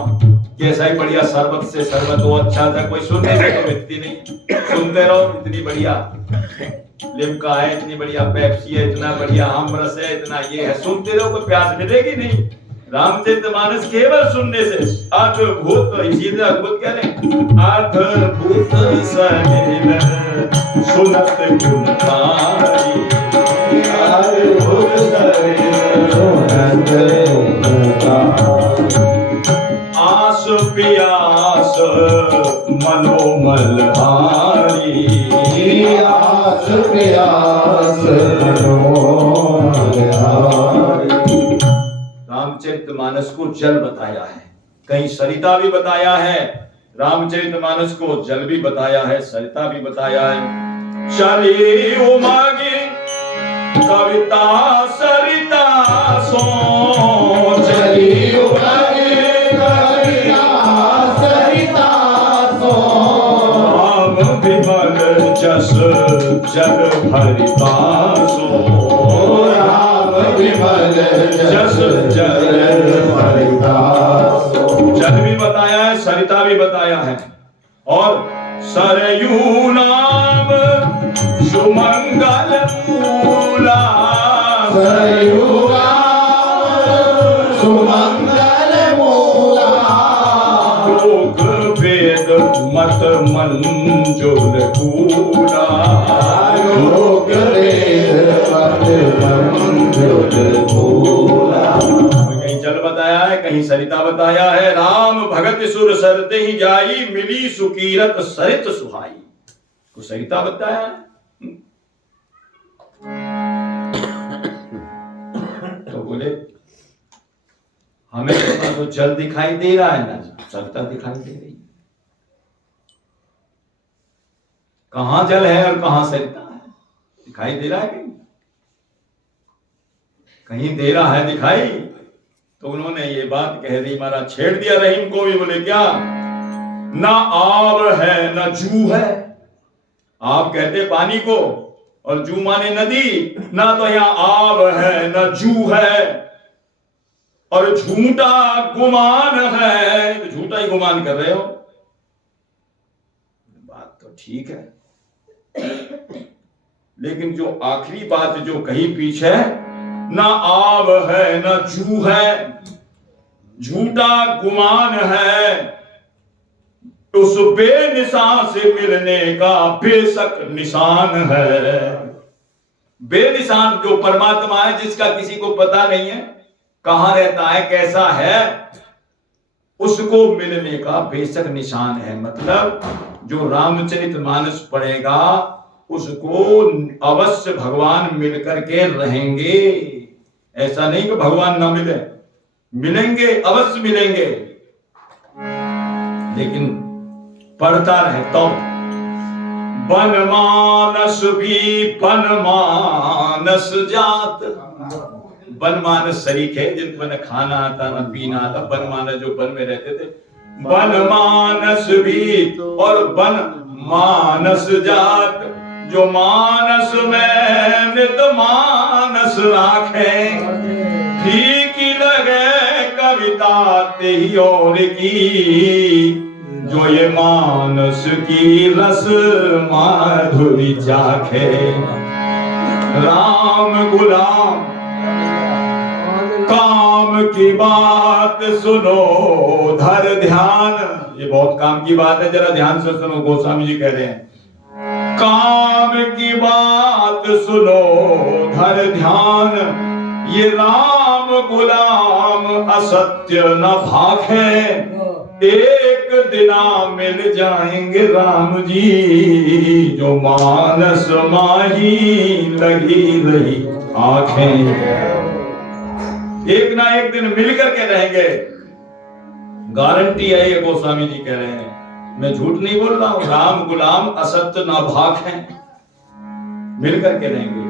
कैसा ही बढ़िया शरबत से शरबत हो अच्छा था, कोई सुनने से तो मिटती नहीं। सुनते रहो, इतनी बढ़िया लिम्का है, इतनी बढ़िया पेप्सी है, इतना बढ़िया आमरस है, इतना ये है, सुनते रहो, कोई प्यास मिटेगी नहीं। रामचरितमानस केवल सुनने से अद्भुत, इसीलिए अद्भुत कह रहे हैं, अद्भुत सलील सुनत गुणकारी, अद्भुत सलील सुनत गुणकारी। आस पियास मनोमल हारी, आस प्यास मनोमल हारी। रामचरितमानस को जल बताया है, कहीं सरिता भी बताया है। रामचरितमानस को जल भी बताया है, सरिता भी बताया है। चली उमगी कविता सरिता सो, चली उमगी कविता सरिता सो। राम विमल जस जल भरि पासो, राम विमल जस जल भरि पासो। जल भी बताया है, सरिता भी बताया है। और सरयू नाम सुमंगल मूला, सरयू नाम सुमंगल मूला। लोक वेद मत मंजुल कूला, मंजुल भूला। कहीं जल बताया है, कहीं सरिता बताया है। राम भगत सुर सरते ही जाई, मिली सुकीरत सरित सुहाई। को सरिता बताया है। तो बोले हमें तो ना तो जल दिखाई दे रहा है ना सरिता दिखाई दे रही है। कहां जल है और कहां सरिता है दिखाई दे रहा है कहीं? कहीं दे रहा है दिखाई? तो उन्होंने ये बात कह दी, महाराज छेड़ दिया रहीम को भी। बोले क्या? ना आब है ना जू है। आप कहते पानी को और जू माने नदी। ना तो यहां आब है ना जू है और झूठा गुमान है। तो झूठा ही गुमान कर रहे हो। बात तो ठीक है, लेकिन जो आखिरी बात जो कही पीछे, ना आब है ना जू है, झूठा गुमान है, उस बेनिशान से मिलने का बेशक निशान है। बेनिशान जो परमात्मा है, जिसका किसी को पता नहीं है कहां रहता है कैसा है, उसको मिलने का बेशक निशान है। मतलब जो रामचरितमानस पढ़ेगा उसको अवश्य भगवान मिलकर के रहेंगे। ऐसा नहीं कि भगवान ना मिले, मिलेंगे, अवश्य मिलेंगे, लेकिन पढ़ता रहे तो। बनमानस भी बनमानस जात। बनमानस शरीक है जिनको न खाना आता न पीना आता। बनमानस जो वन में रहते थे। बनमानस भी और बनमानस जात, जो मानस में नित मानस राखे। ठीक लगे कविता तेही और की, जो ये मानस की रस माधुरी चाखे। राम गुलाम काम की बात सुनो धर ध्यान। ये बहुत काम की बात है, जरा ध्यान से सुनो। गोस्वामी जी कह रहे हैं काम की बात सुनो धर ध्यान, ये राम गुलाम असत्य न भाखे। एक दिना मिल जाएंगे राम जी, जो मानस माही लगी रही आंखें। एक ना एक दिन मिल करके रहेंगे, गारंटी है ये गोस्वामी जी कह रहे हैं। मैं झूठ नहीं बोल रहा हूं। राम गुलाम असत्य ना भाग हैं, मिल करके रहेंगे।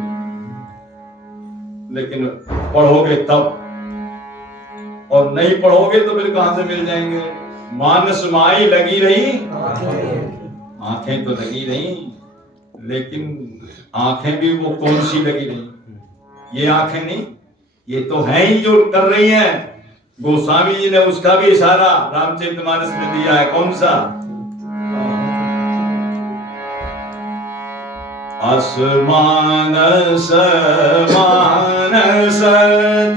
लेकिन पढ़ोगे तब, और नहीं पढ़ोगे तो फिर कहां से मिल जाएंगे? मानस माई लगी रही, आंखें तो लगी रही, लेकिन आंखें भी वो कौन सी लगी रही? ये आंखें नहीं, ये तो है ही जो कर रही हैं। गोस्वामी जी ने उसका भी इशारा रामचरितमानस में दिया है। कौन सा? असमानस मानस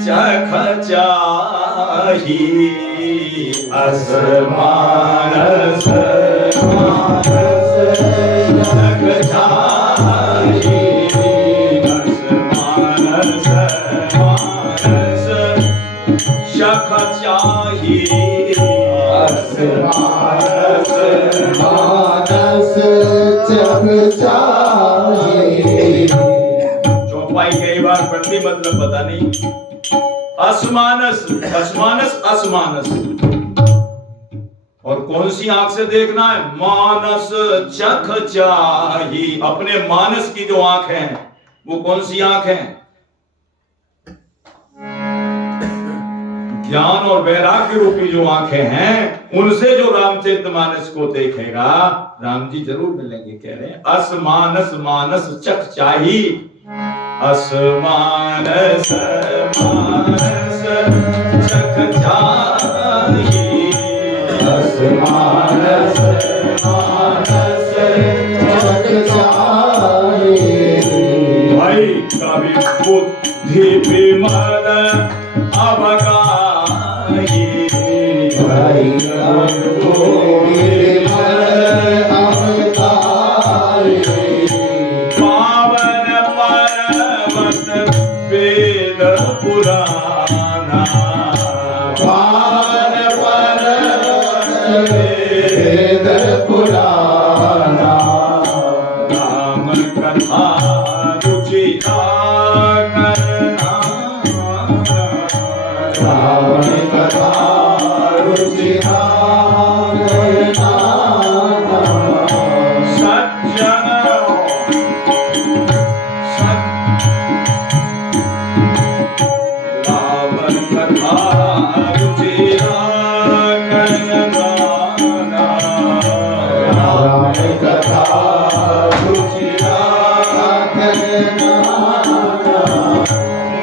चख चाही, असमानस मानस चख चाही, असमानस मानस चख चाही, असमानस मानस चख चाही। चौपाई कई बार पढ़ती, मतलब पता नहीं। असमानस, असमानस, असमानस। और कौन सी आंख से देखना है? मानस चख चाही। अपने मानस की जो आंख है वो कौन सी आंख है? ज्ञान और वैराग्य रूपी जो आंखें हैं, उनसे जो रामचरितमानस को देखेगा राम जी जरूर मिलेंगे। कह रहे हैं असमानस मानस चख चाही, असमानस मानस चख चाही, असमानस मानस चख चाही। भाई कवि बुद्धि विमल अवगाही, भाई कवि पावन पर्वत वेद पुराना राम कथा रुचिरा करना राम कथा रुचिरा करना सज्जन राम कथा रुचिरा करना राम कथा रुचिरा करना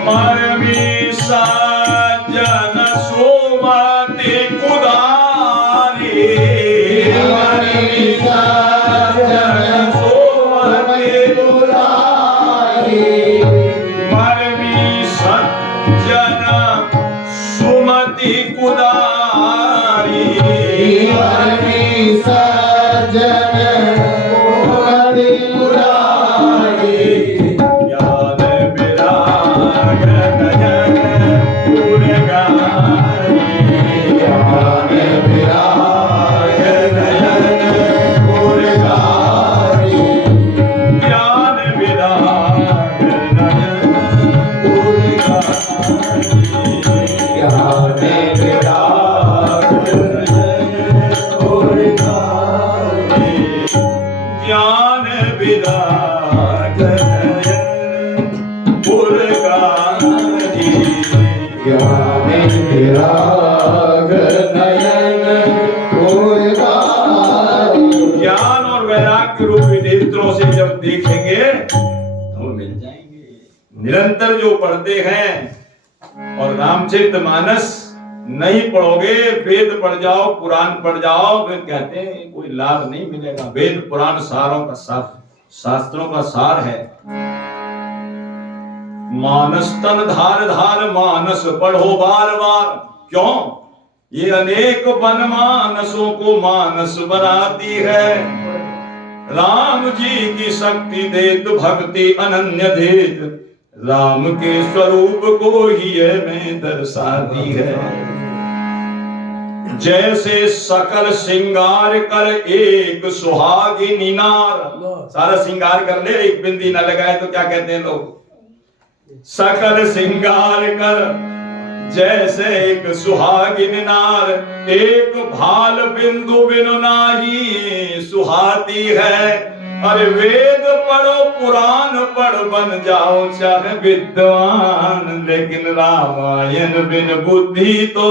मरमी सज्जन सोमति कुदारी मरमी सज्जन सोमति कुदारी मरमी सज्जन सुमति कुदारी मरमी सज्जन सोमति कुदारी ज्ञान विराग नयन पुरगारी ज्ञान विराग नयन पुरगारी ज्ञान विराग नयन पुरगारी ज्ञान विराग नयन पुरगारी ज्ञान विराग नयन पुरगारी ज्ञान विराग नयन पुरगारी ज्ञान और वैराग्य रूपी नेत्रों से जब देखेंगे तो मिल जाएंगे। निरंतर जो पढ़ते हैं और रामचरितमानस नहीं पढ़ोगे, वेद पढ़ जाओ, पुराण पढ़ जाओ, फिर कहते हैं कोई लाभ नहीं मिलेगा। वेद पुराण सारों का शास्त्रों का सार है। मानस तन धार धार मानस पढ़ो बार बार। क्यों? ये अनेक वन मानसों को मानस बनाती है। राम जी की शक्ति देत भक्ति अनन्य देत, राम के स्वरूप को ही ये में दर्शाती है। जैसे सकल श्रृंगार कर एक सुहागिनी नार, सारा श्रृंगार कर ले, एक बिंदी न लगाए तो क्या कहते हैं लोग? सकल श्रृंगार कर जैसे एक सुहागिन नार, एक भाल बिंदु बिनु नाही सुहाती है। अरे वेद पढ़ो पुराण पढ़ बन जाओ चाहे विद्वान, लेकिन रामायण बिन बुद्धि तो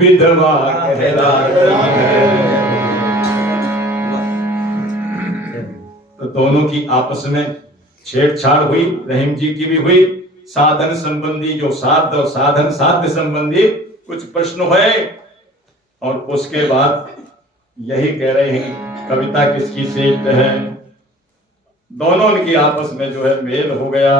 विधवा कहलाती है। तो दोनों की आपस में छेड़छाड़ हुई, रहीम जी की भी हुई। साधन संबंधी जो साध और साधन साध्य संबंधी कुछ प्रश्न हुए, और उसके बाद यही कह रहे हैं कविता किसकी श्रेष्ठ है। दोनों की आपस में जो है मेल हो गया।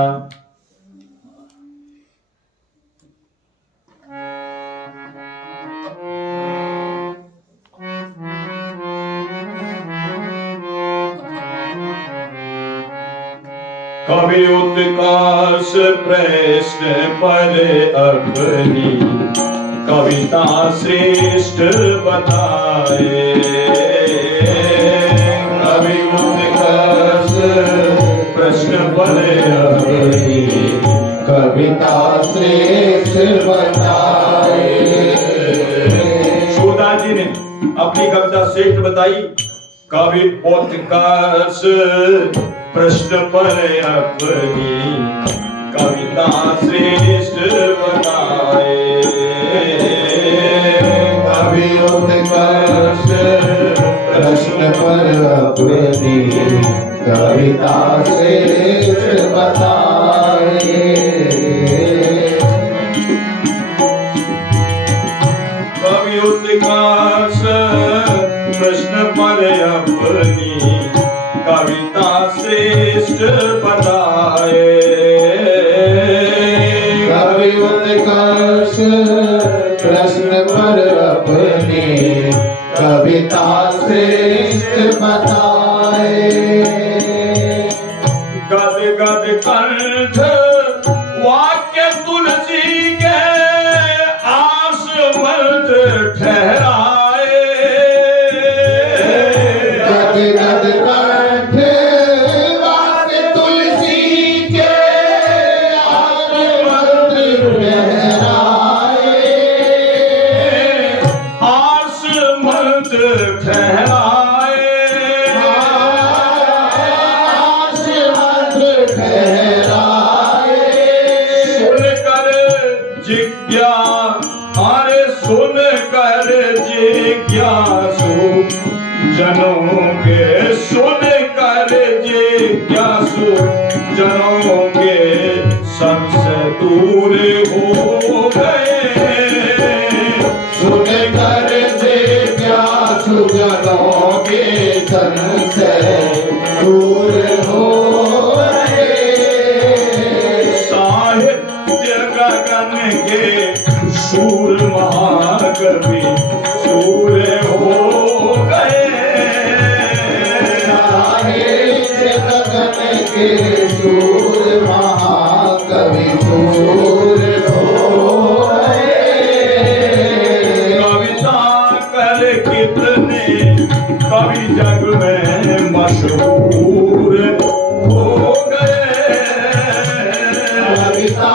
कवि उत्कर्ष प्रश्न पर अपनी कविता श्रेष्ठ बताए। कवि उत्कर्ष प्रश्न पर अपनी कविता श्रेष्ठ बताए। सुधा जी ने अपनी कविता श्रेष्ठ बताई। कवि उत्कर्ष प्रश्न पर अपनी कविता श्रेष्ठ बताए। कवि उत्कर्ष प्रश्न पर अपनी कविता श्रेष्ठ बताए। कवि उत्कर्ष प्रश्न पर अपनी कविता श्रेष्ठ बताए। कवि उत्कर्ष प्रश्न पर अपनी कविता श्रेष्ठ बताए। गद गद कंठ वाक्य तुलसी के आस मर्द ठहराए। ठहराए, मंत्र ठहराए। सुनकर जिज्ञा अरे सुनकर जिज्ञासु जनों के, सुनकर जिज्ञासु जनों के सबसे दूर हो गए। सुनकर जिज्ञासु जनों के सन से दूर हो गए। साहित्य गगन के शूर महाकवि सूर हो गए। साहित्य गगन के शूर महाकवि सूर हो गए। कविता कर कितने कवि जग में मशहूर हो गए। कविता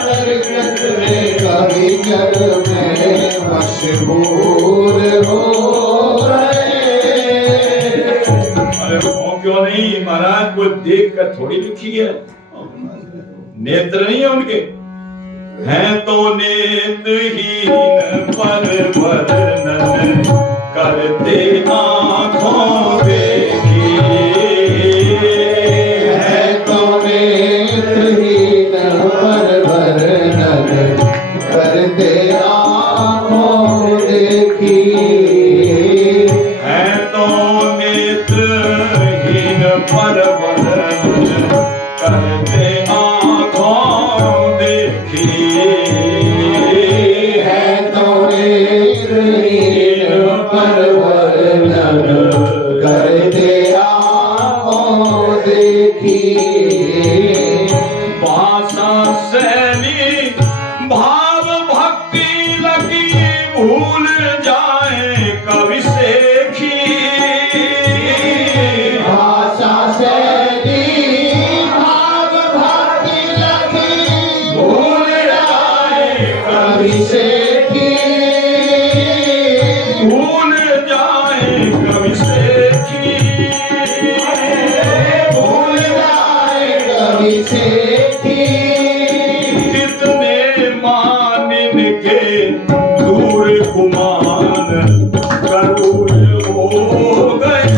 कर कितने कवि जग में मशहूर हो गए। अरे वो क्यों नहीं महाराज, को देख कर थोड़ी लिखी है, नेत्र नहीं है उनके, हैं तो नेत्रहीन पर वर्णन करते आँखों देखी। है तो नेत्रहीन पर वर्णन करते आँखों देखी। हैं तो नेत्रहीन पर वर्णन करते आँखों देखी। है तो नेत्रहीन पर वर्णन करते आँखों देखी। भाषा शैली भाव भक्ति लगी भूल जाए कवि सेखी। भाषा शैली भाव भक्ति लगी भूल जाए कवि सेखी। भूल जाए कवि सेखी। भूल जाए कवि सेखी। कितने मानिन के दूर गुमान करूर हो गए।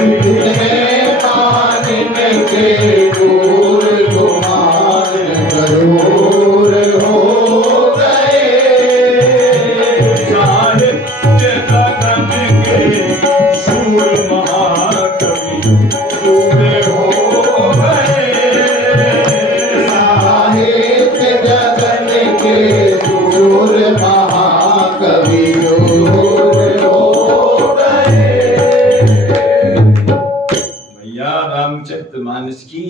कितने मानिन के दूर गुमान करूर हो गए। साहित्य गगन के शूर महाकवि सूर हो गए। साहित्य जगन के शूर महाकवि दूर हो गए। भैया रामचरितमानस की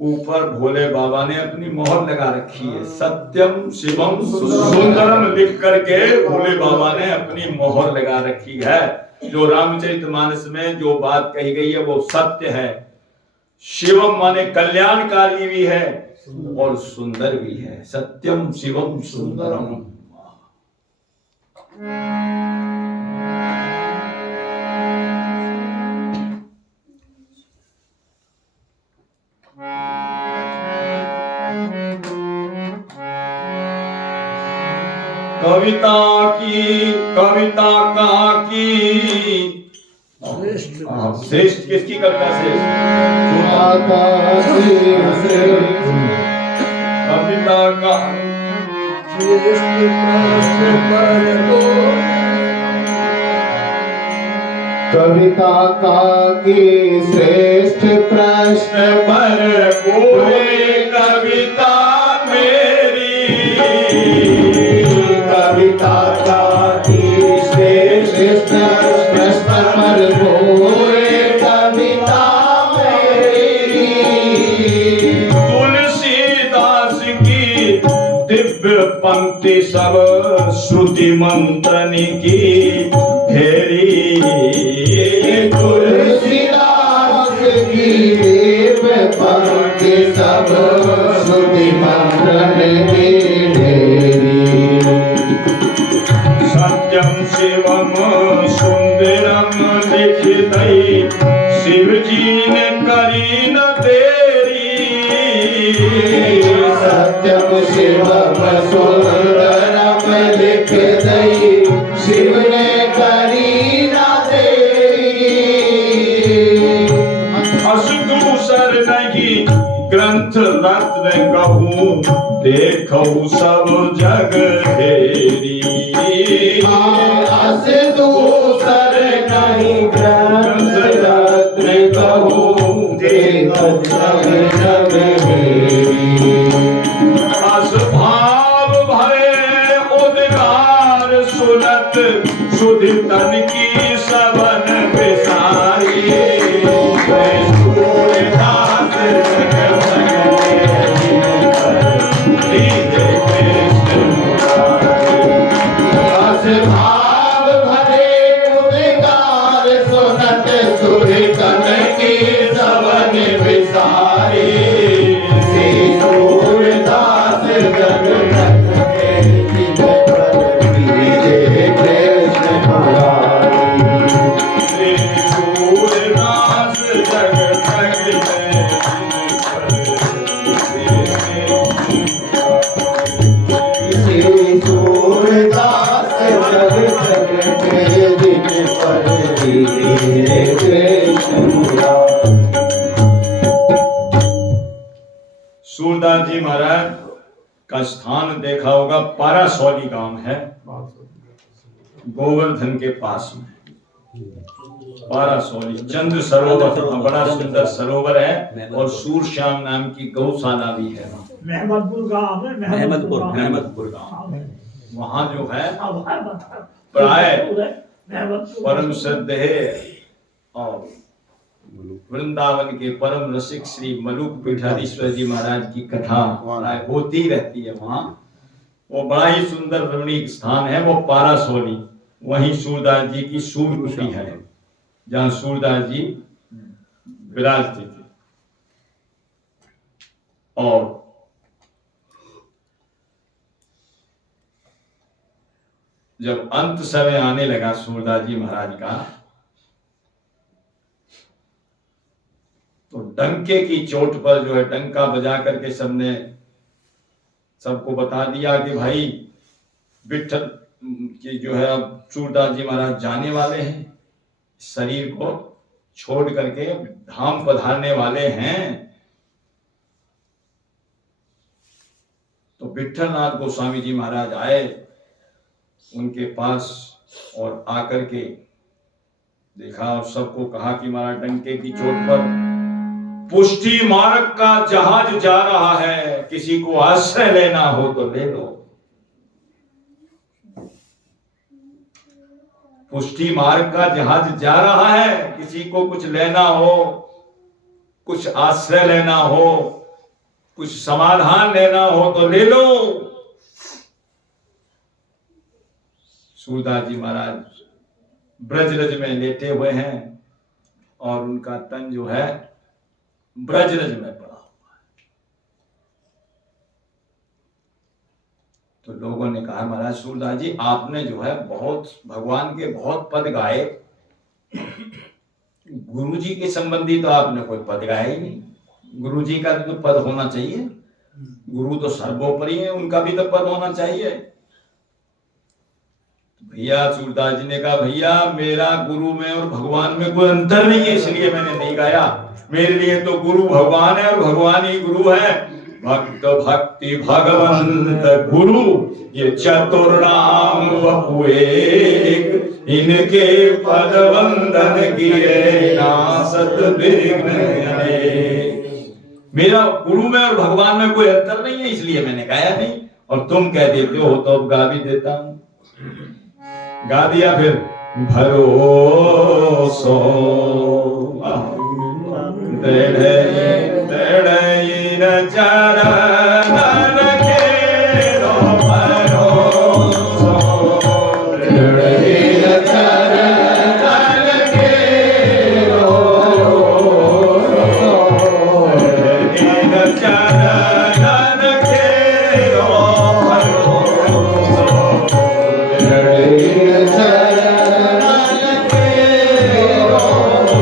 ऊपर भोले बाबा ने अपनी मोहर लगा रखी है, सत्यम शिवम सुंदरम लिख करके भोले बाबा ने अपनी मोहर लगा रखी है। जो रामचरितमानस में जो बात कही गई है वो सत्य है। शिवम माने कल्याणकारी भी है और सुंदर भी है। सत्यम शिवम सुंदरम। कविता का की श्रेष्ठ किसकी कविता श्रेष्ठ? कविता का कविता का की श्रेष्ठ प्रश्न पर कोई कविता मेरी। कविता का की श्रेष्ठ प्रश्न पर कोई कविता मेरी। तुलसीदास की दिव्य पंक्ति सब श्रुति मंत्रन की ढेरी। तुलसीदास की दिव्य पंक्ति सब श्रुति मंत्रन की ढेरी। नहीं, शिव जी ने करी न देरी। सत्यम शिवम सुंदरम लिख दई, शिव ने करी ना देरी। अस दूसर नहीं ग्रंथ रत्न कहूँ, देखऊ सब जग हेरी। अस दूसर नहीं ग्रंथ रत्न कहूँ, देखऊ सब जग हेरी। अस भाव भरे उद्गार सुनत, सुधि तन की सबन विसारी। सूरदास जग अस भाव भरे उद्गार सुनत, सुधि तन की सबन विसारी। श्री सूरदास जग के जिन पर बीजे कृष्ण मुरारी। श्री सूरदास जग श्री सूरदास जग के जिन पर बीजे कृष्ण मुरारी। सूरदास जी महाराज का स्थान देखा होगा, पारासौली गांव है, गोवर्धन के पास में। पारासौली चंद्र सरोवर, बड़ा सुंदर सरोवर है, और सूरश्याम नाम की गौशाला भी है वहाँ। महमदपुर गांव है, महमदपुर गांव, वहाँ जो है प्राय परम श्रद्धेय और वृंदावन के परम रसिक श्री मलुक पीठाधीश्वर जी महाराज की कथा प्राय होती रहती है वहाँ। वो बड़ा ही सुंदर रमणीक स्थान है वो पारासौली। वहीं सूरदास जी की सूर्यकुटी है, जहाँ सूरदास जी विराजते थे। और जब अंत समय आने लगा सूरदास जी महाराज का, तो डंके की चोट पर जो है डंका बजा करके सबको बता दिया कि भाई विठल की जो है अब सूरदास जी महाराज जाने वाले हैं, शरीर को छोड़ करके धाम पधारने वाले हैं। तो विठलनाथ गोस्वामी जी महाराज आए उनके पास और आकर के देखा और सबको कहा कि महाराज डंके की चोट पर पुष्टि मार्ग का जहाज जा रहा है, किसी को आश्रय लेना हो तो ले लो। पुष्टि मार्ग का जहाज जा रहा है, किसी को कुछ लेना हो, कुछ आश्रय लेना हो, कुछ समाधान लेना हो तो ले लो। सूरदास जी महाराज ब्रजरज में लेटे हुए हैं और उनका तन जो है ब्रजरज में पड़ा हुआ है। तो लोगों ने कहा महाराज सूरदास जी आपने जो है बहुत भगवान के बहुत पद गाए, गुरु जी के संबंधी तो आपने कोई पद गाया ही नहीं। गुरु जी का तो पद होना चाहिए, गुरु तो सर्वोपरि है, उनका भी तो पद होना चाहिए। भैया सूरदास जी ने कहा भैया मेरा गुरु में और भगवान में कोई अंतर नहीं है, इसलिए मैंने नहीं गाया। मेरे लिए तो गुरु भगवान है और भगवान ही गुरु है। भक्त भक्ति भगवंत गुरु ये चतुर्नाम बहु एक, इनके पद वंदन किए नासत विघ्न अनेक। मेरा गुरु में और भगवान में कोई अंतर नहीं है, इसलिए मैंने गाया नहीं। और तुम कह देते हो तो अब गा भी देता हूं। गा दिया फिर भरोसो चरण केरो भरोसो चरण केरो चरण केरो भरोसो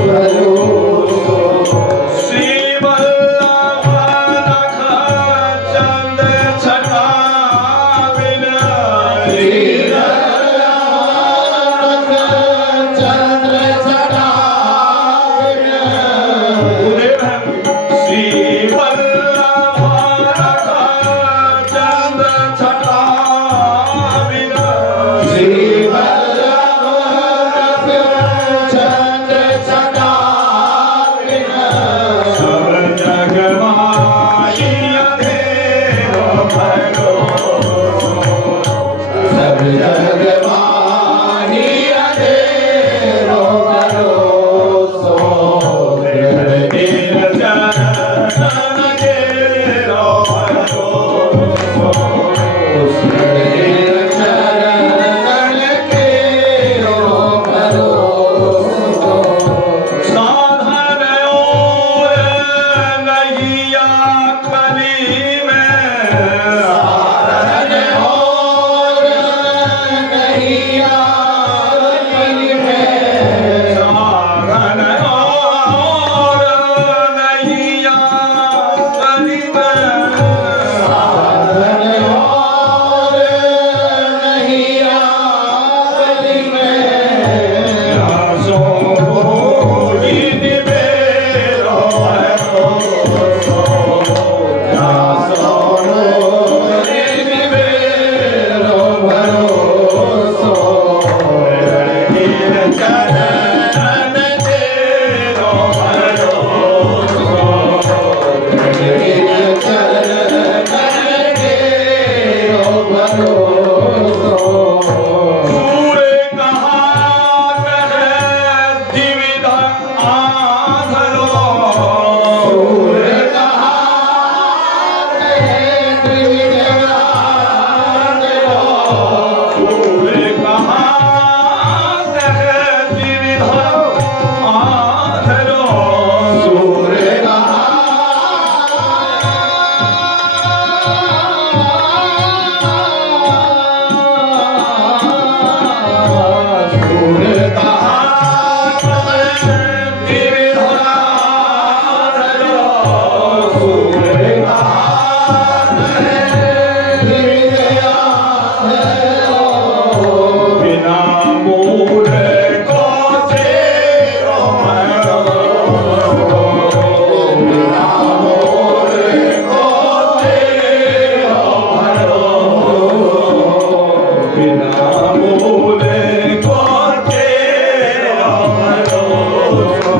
बोले को तेरा भरोसा,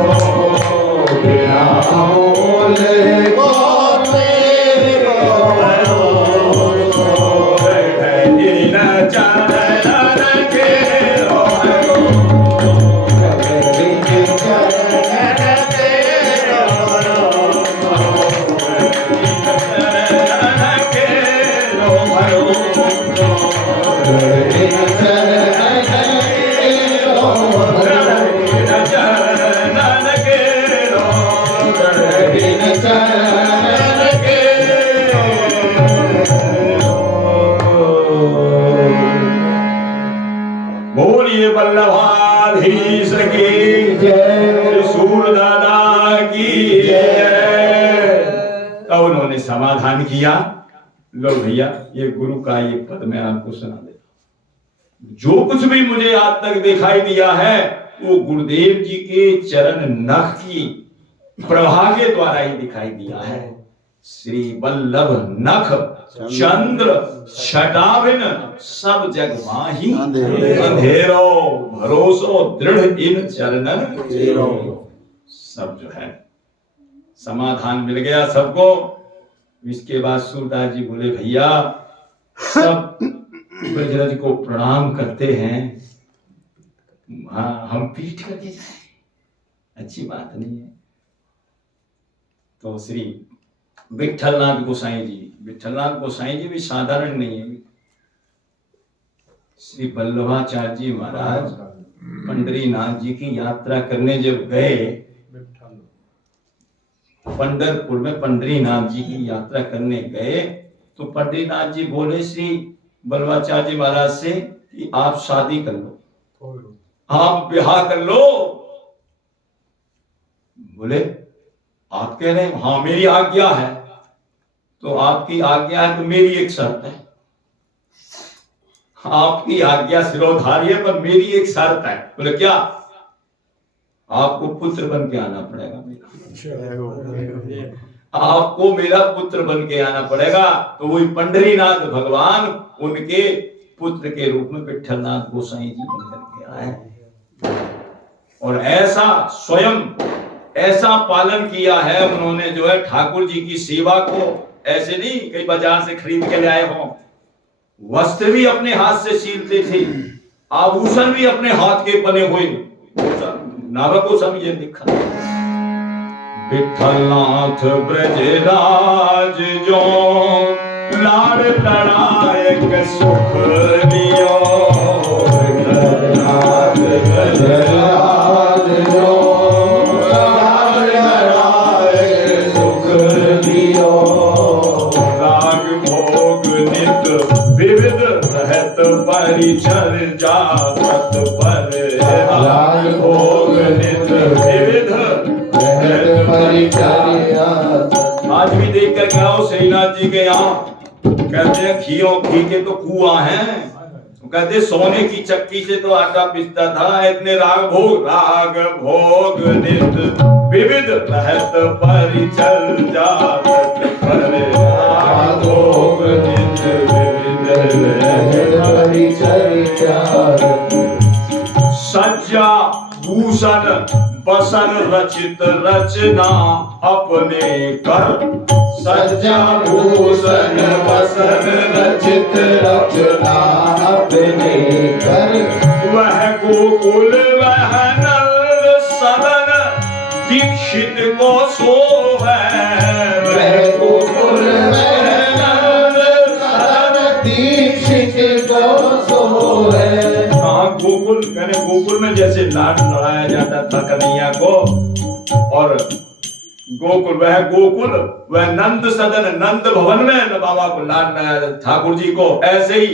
बिना बोले को तेरा भरोसा, दिन चरण के दिन चरण तेरा भरोसा, दिन चरण बोलिए वल्लभाधीश की जय, सूर दादा की जय। तब उन्होंने समाधान किया, लो भैया ये गुरु का ये पद मैं आपको सुना देता हूं। जो कुछ भी मुझे आज तक दिखाई दिया है वो गुरुदेव जी के चरण नख की प्रभा के द्वारा ही दिखाई दिया है। श्री वल्लभ नख चंद्र छटाभिन सब जग माही, अंधेरो भरोसो दृढ़ इन चरणन तेरो। सब जो है समाधान मिल गया सबको। इसके बाद सूरदास जी बोले भैया सब ब्रजरज को प्रणाम करते हैं, हाँ हम पीठ करके जाए अच्छी बात नहीं है। तो श्री विठलनाथ गोसाई जी भी साधारण नहीं है। श्री वल्लभाचार्य जी महाराज पंढरीनाथ जी की यात्रा करने जब गए, पंढरपुर में पंढरीनाथ जी की यात्रा करने गए तो पंढरीनाथ जी बोले श्री वल्लभाचार्य जी महाराज से कि आप शादी कर लो, आप ब्याह कर लो। बोले आप कह रहे हैं हाँ मेरी आज्ञा है, तो आपकी आज्ञा है तो मेरी एक शर्त है। आपकी आज्ञा सिरोधार्य है पर मेरी एक शर्त है। बोले क्या? आपको पुत्र बन के आना पड़ेगा मेरा, आपको मेरा पुत्र बन के आना पड़ेगा। तो वही पंढरीनाथ भगवान उनके पुत्र के रूप में विठलनाथ गोसाई जी बन करके आए। और ऐसा स्वयं ऐसा पालन किया है उन्होंने, जो है ठाकुर जी की सेवा को ऐसे नहीं कहीं बाजार से खरीद के ले आए हो, वस्त्र भी अपने हाथ से सीलते थे, आभूषण भी अपने हाथ के बने हुए। नाभा को सब ये लिखा विठलनाथ ब्रजराज जो लाड़ लड़ाए सुख दियो, विठलनाथ ब्रजराज जो लाड़ लड़ाए सुख दियो, राग भोग नित विविध रहत परिचर जात पर, राग भोग नित विविध रहत परिचर्या। आज भी देख कर आओ श्रीनाथ जी के यहाँ, कहते हैं घी के तो कुआं हैं, कहते सोने की चक्की से तो आटा पिसता था। इतने राग भोग नित विविध रहत परिचर जात पर, राग भोग नित विविध रहत परिचर्या। सज्जा भूषण बसन रचित रचना अपने कर, सज्जा भूषण बसन रचित रचना अपने कर, वह गोकुल वह नंद सदन दीक्षित को सोवे, वह गोकुल वह नंद सदन दीक्षित को सोवे। गोकुल कहने गोकुल में जैसे लाड लड़ाया जाता था कन्हैया को, और गोकुल वह नंद सदन नंद भवन में बाबा को लाड लड़ाया ठाकुर जी को, ऐसे ही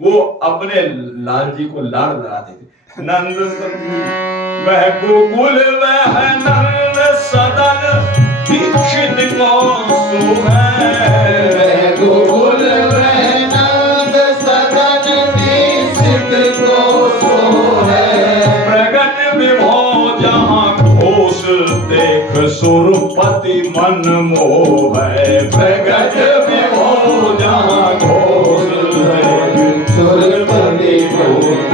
वो अपने लाल जी को लाड लड़ाते थे। नंद वह गोकुल वह नंद सदन दीक्षित को सोवे, वह गोकुल वह नंद सदन दीक्षित को सोवे। प्रगट विभो जहाँ घोष देख सुरपति मन मोह है, प्रगट विभो जहाँ घोष देख सुरपति मोह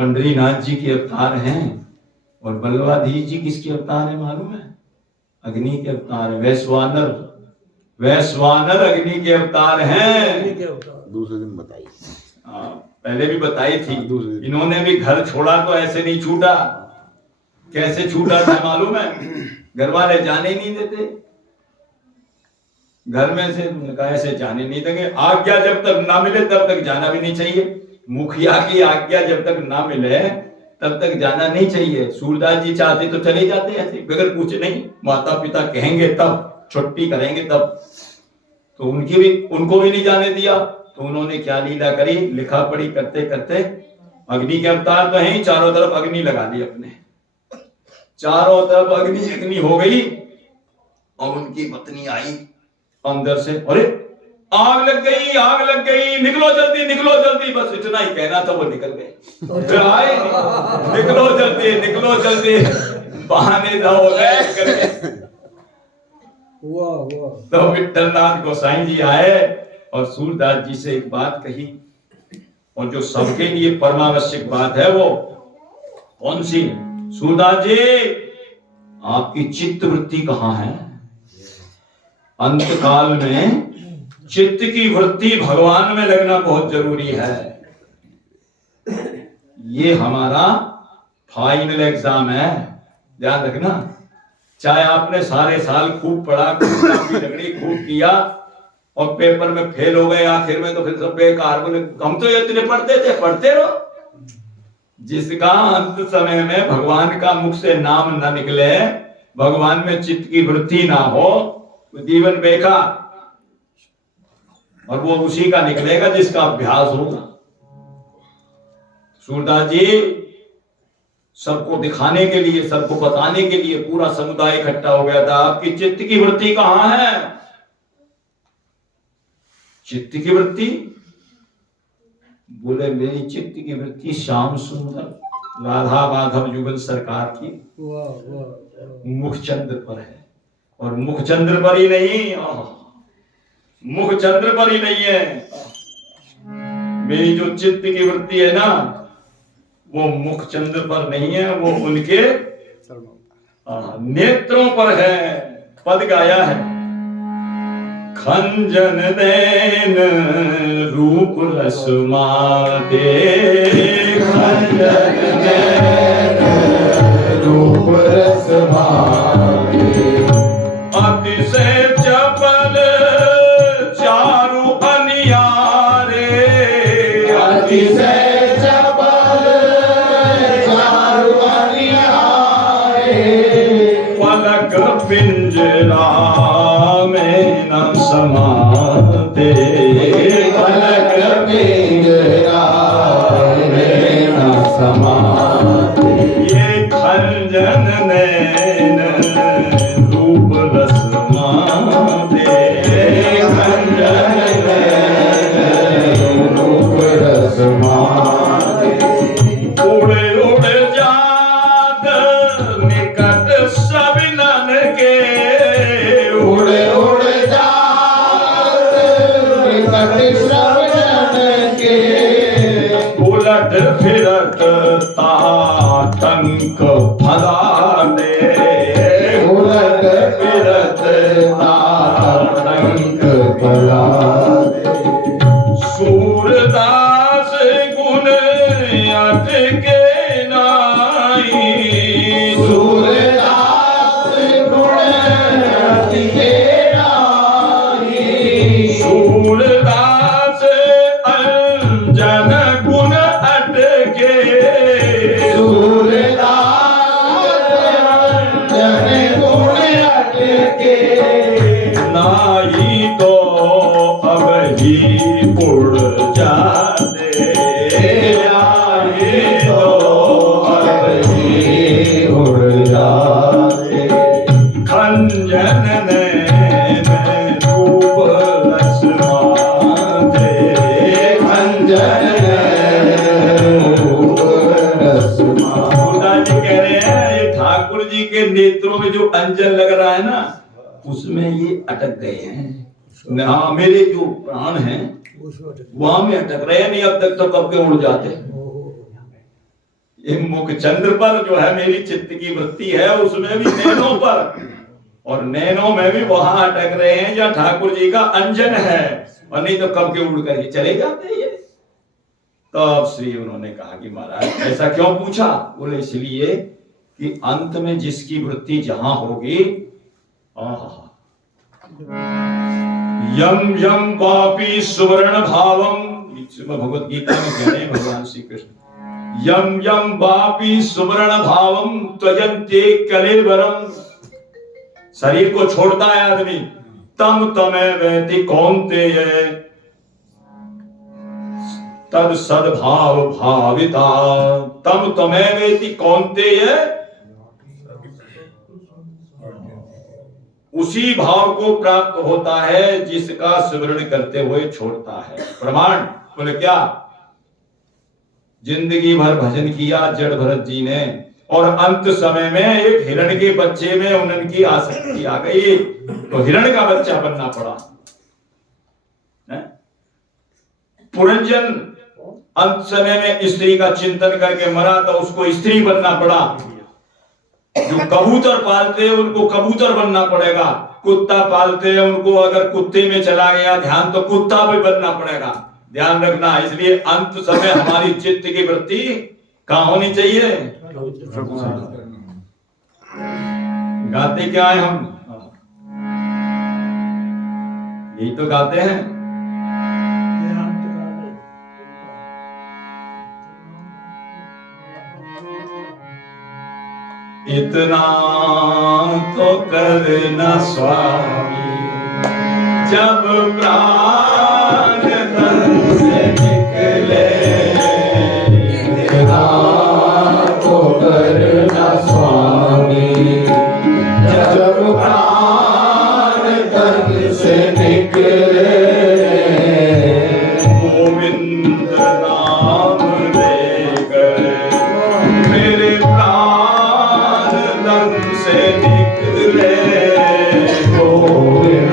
पंडरीनाथ जी के अवतार हैं। और बलवाधीश जी किसके अवतार है मालूम है? अग्नि के अवतार है। वैश्वानर अग्नि के अवतार हैं। दूसरे दिन बताइए। पहले भी बताई थी। दूसरे दिन। इन्होंने भी घर छोड़ा तो ऐसे नहीं छूटा। कैसे छूटा था मालूम है? घर वाले जाने ही नहीं देते घर में से। कहा ऐसे जाने नहीं देंगे। आज्ञा जब तक ना मिले तब तक जाना भी नहीं चाहिए। मुखिया की आज्ञा जब तक ना मिले तब तक जाना नहीं चाहिए। सूरदास जी चाहते तो चले जाते ऐसे बगैर पूछे नहीं। माता पिता कहेंगे तब, छुट्टी करेंगे तब। तो उनको भी नहीं जाने दिया। तो उन्होंने क्या लीला करी, लिखा पढ़ी करते करते अग्नि के अवतार तो है ही, चारों तरफ अग्नि लगा दी अपने। चारों तरफ अग्नि हो गई। और उनकी पत्नी आई अंदर से, अरे आग लग गई, निकलो जल्दी। बस इतना ही कहना था, वो निकल गए। फिर आए, निकलो जल्दी, बहाने जाओ करके। तो विठलनाथ गोसाई जी आए और सूरदास जी से एक बात कही। और जो सबके लिए परमावश्यक बात है वो कौन सी? सूरदास जी, आपकी चित्त वृत्ति कहाँ है? अंत काल में चित्त की वृत्ति भगवान में लगना बहुत जरूरी है। ये हमारा फाइनल एग्जाम है, ध्यान रखना। चाहे आपने सारे साल खूब पढ़ा, खूब किया और पेपर में फेल हो गए आखिर में, तो फिर सब बेकार। बोले हम तो इतने पढ़ते रहो। जिसका अंत समय में भगवान का मुख से नाम न निकले, भगवान में चित्त की वृत्ति ना हो, तो जीवन बेकार। और वो उसी का निकलेगा जिसका अभ्यास होगा। सूरदास जी सबको दिखाने के लिए, सबको बताने के लिए पूरा समुदाय इकट्ठा हो गया था। आपकी चित्त की वृत्ति कहाँ है? चित्त की वृत्ति? बोले मेरी चित्त की वृत्ति श्याम सुंदर राधा माधव युगल सरकार की मुखचंद्र पर है। और मुखचंद्र पर ही नहीं, मुखचंद्र पर ही नहीं है। मेरी जो चित्त की वृत्ति है ना, वो मुखचंद्र पर नहीं है, वो उनके नेत्रों पर है। पद गाया है, खंजन नैन रूप रस माते, खंजन नैन रूप रस माते, अतिशय चपल चारु अनियारे, अतिशय चपल चारु अनियारे, पलक पिंजरा में न समाते, पलक पिंजरा में न समाते। ये खंजन नैन रूप रस माते, खंजन नैन रूप रस माते। उड़े उड़े जात निकट सबिनन के, उड़े उड़े जात निकट सबिनन के, उलट फिरत ताटंक फलाने, उलट फिरत ताटंक फलाने। सूरदास गुण अटके नाई, सूरदास गुण अटके नाई, सूरदास अंजन गुण अटके, सूरदास अंजन गुण अटके। नाई तो अब ही उड़ जाते, नाई तो अब ही उड़ जाते। खंजन नैन रूप रस माते, खंजन नैन रूप रस माते। सूरदास जी कह रहे हैं ये ठाकुर जी के नेत्रों में जो अंजन लग रहा है ना, उसमें ये अटक गए हैं। हाँ, मेरे जो प्राण हैं वहां में अटक रहे हैं। नहीं अब तक तो कब के उड़ जाते। ये मुख चंद्र पर जो है मेरी चित्त की वृत्ति है, उसमें भी नैनों पर, और नैनों में भी वहां अटक रहे हैं जहां ठाकुर जी का अंजन है, और नहीं तो कब के उड़ करके चले जाते ये। तब श्री उन्होंने कहा कि महाराज ऐसा क्यों पूछा? बोले इसलिए कि अंत में जिसकी वृत्ति जहां होगी, यम यम पापी सुवर्ण भावम, भगवत गीता में कह रहे हैं भगवान श्री कृष्ण, यम यम पापी सुवर्ण भावम त्वयन्ते कलेवरम, शरीर को छोड़ता है आदमी, तम तमे वैति कौन्तेय तद सद्भाव भाविता, तम तमे वैति कौन्तेय, उसी भाव को प्राप्त होता है जिसका स्मरण करते हुए छोड़ता है। प्रमाण बोले क्या? जिंदगी भर भजन किया जड़ भरत जी ने, और अंत समय में एक हिरण के बच्चे में उनकी आसक्ति आ गई, तो हिरण का बच्चा बनना पड़ा। पुरंजन अंत समय में स्त्री का चिंतन करके मरा, तो उसको स्त्री बनना पड़ा। जो कबूतर पालते हैं उनको कबूतर बनना पड़ेगा, कुत्ता पालते हैं उनको अगर कुत्ते में चला गया ध्यान तो कुत्ता भी बनना पड़ेगा। ध्यान रखना, इसलिए अंत समय हमारी चित्त की वृत्ति कहाँ होनी चाहिए? गाते क्या है हम? यही तो गाते हैं। इतना तो करना स्वामी जब प्राण तन से निकले, इतना तो करना स्वामी जब प्राण तन से निकले, गोविंद नाम लेकर मेरे प्राण तन से निकले, गोविंद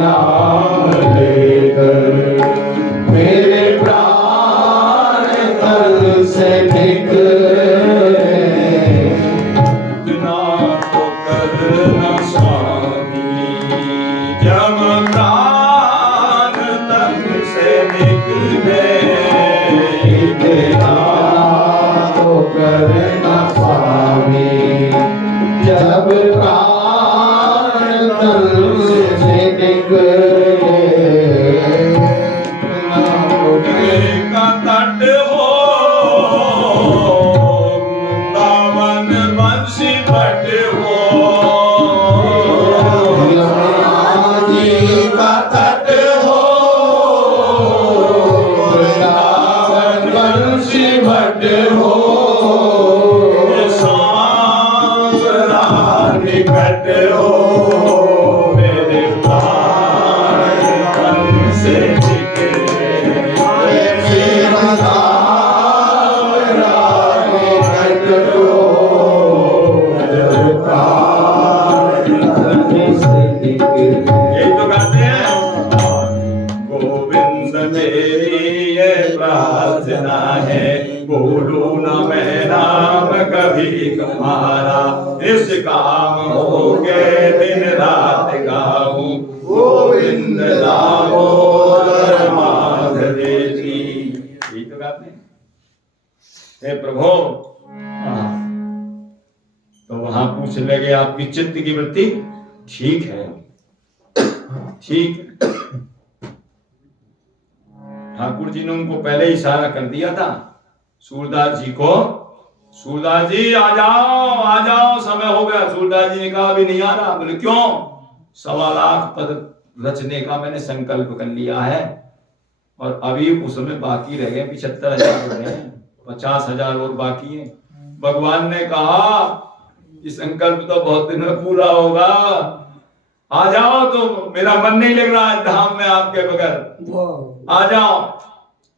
नाम लेकर मेरे प्राण तन से निकले, इतना तो करना स्वामी जब प्राण तन से निकले, इतना तो करना स्वामी जब प्राण तन से निकले, का तट हो वृंदावन बंसी भट हो, जी का तट हो वृंदावन बंसी भट हो, सांवरा निकट हो मेरे प्राण तन से निकले, यही तो गाते हैं। गोविंद मेरी ये प्रार्थना है, बोलू न मैं नाम कभी तुम्हारा, इस काम हो गए दिन रात गाऊं, गोविंद दामोदर माधव जी। यही तो गाते हैं। हे प्रभु, तो वहां पूछ लगे आपकी चित्त की वृत्ति ठीक है, ठीक। ठाकुर जी ने उनको पहले इशारा कर दिया था सूरदास जी को, सूरदास जी आ जाओ समय हो गया। सूरदास जी ने कहा अभी नहीं आ रहा। बोले क्यों? 1.25 लाख पद रचने का मैंने संकल्प कर लिया है, और अभी उसमें बाकी रह गए 75,000 रह गए, 50,000 और बाकी है। भगवान ने कहा ये संकल्प तो बहुत दिन में पूरा होगा, आ जाओ। तो मेरा मन नहीं लग रहा है धाम में आपके बगैर, आ जाओ।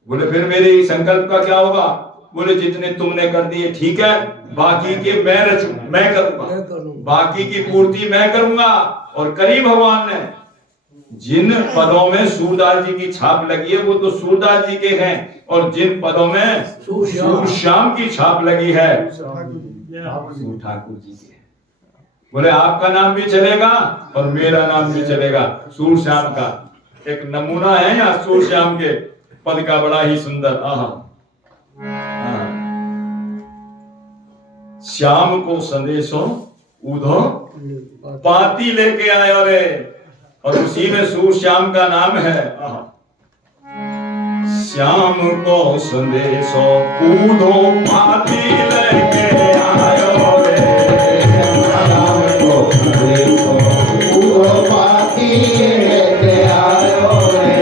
बोले फिर मेरे संकल्प का क्या होगा? बोले जितने तुमने कर दिए ठीक है, बाकी के मैं करूंगा, बाकी की पूर्ति मैं करूंगा। और करी भगवान ने, जिन पदों में सूरदास जी की छाप लगी है वो तो सूरदास जी के हैं, और जिन पदों में सूरश्याम की छाप लगी है वो ठाकुर जी के हैं। बोले आपका नाम भी चलेगा और मेरा नाम भी चलेगा। सूरश्याम का एक नमूना है यहाँ सूरश्याम के पद का, बड़ा ही सुंदर। श्याम को संदेशों उधो पाती लेके आयो रे, और उसी में सूरश्याम का नाम है। श्याम को संदेशो उधो पाती लेके आयो रे, श्याम को संदेशो उधो पाती लेके आयो रे।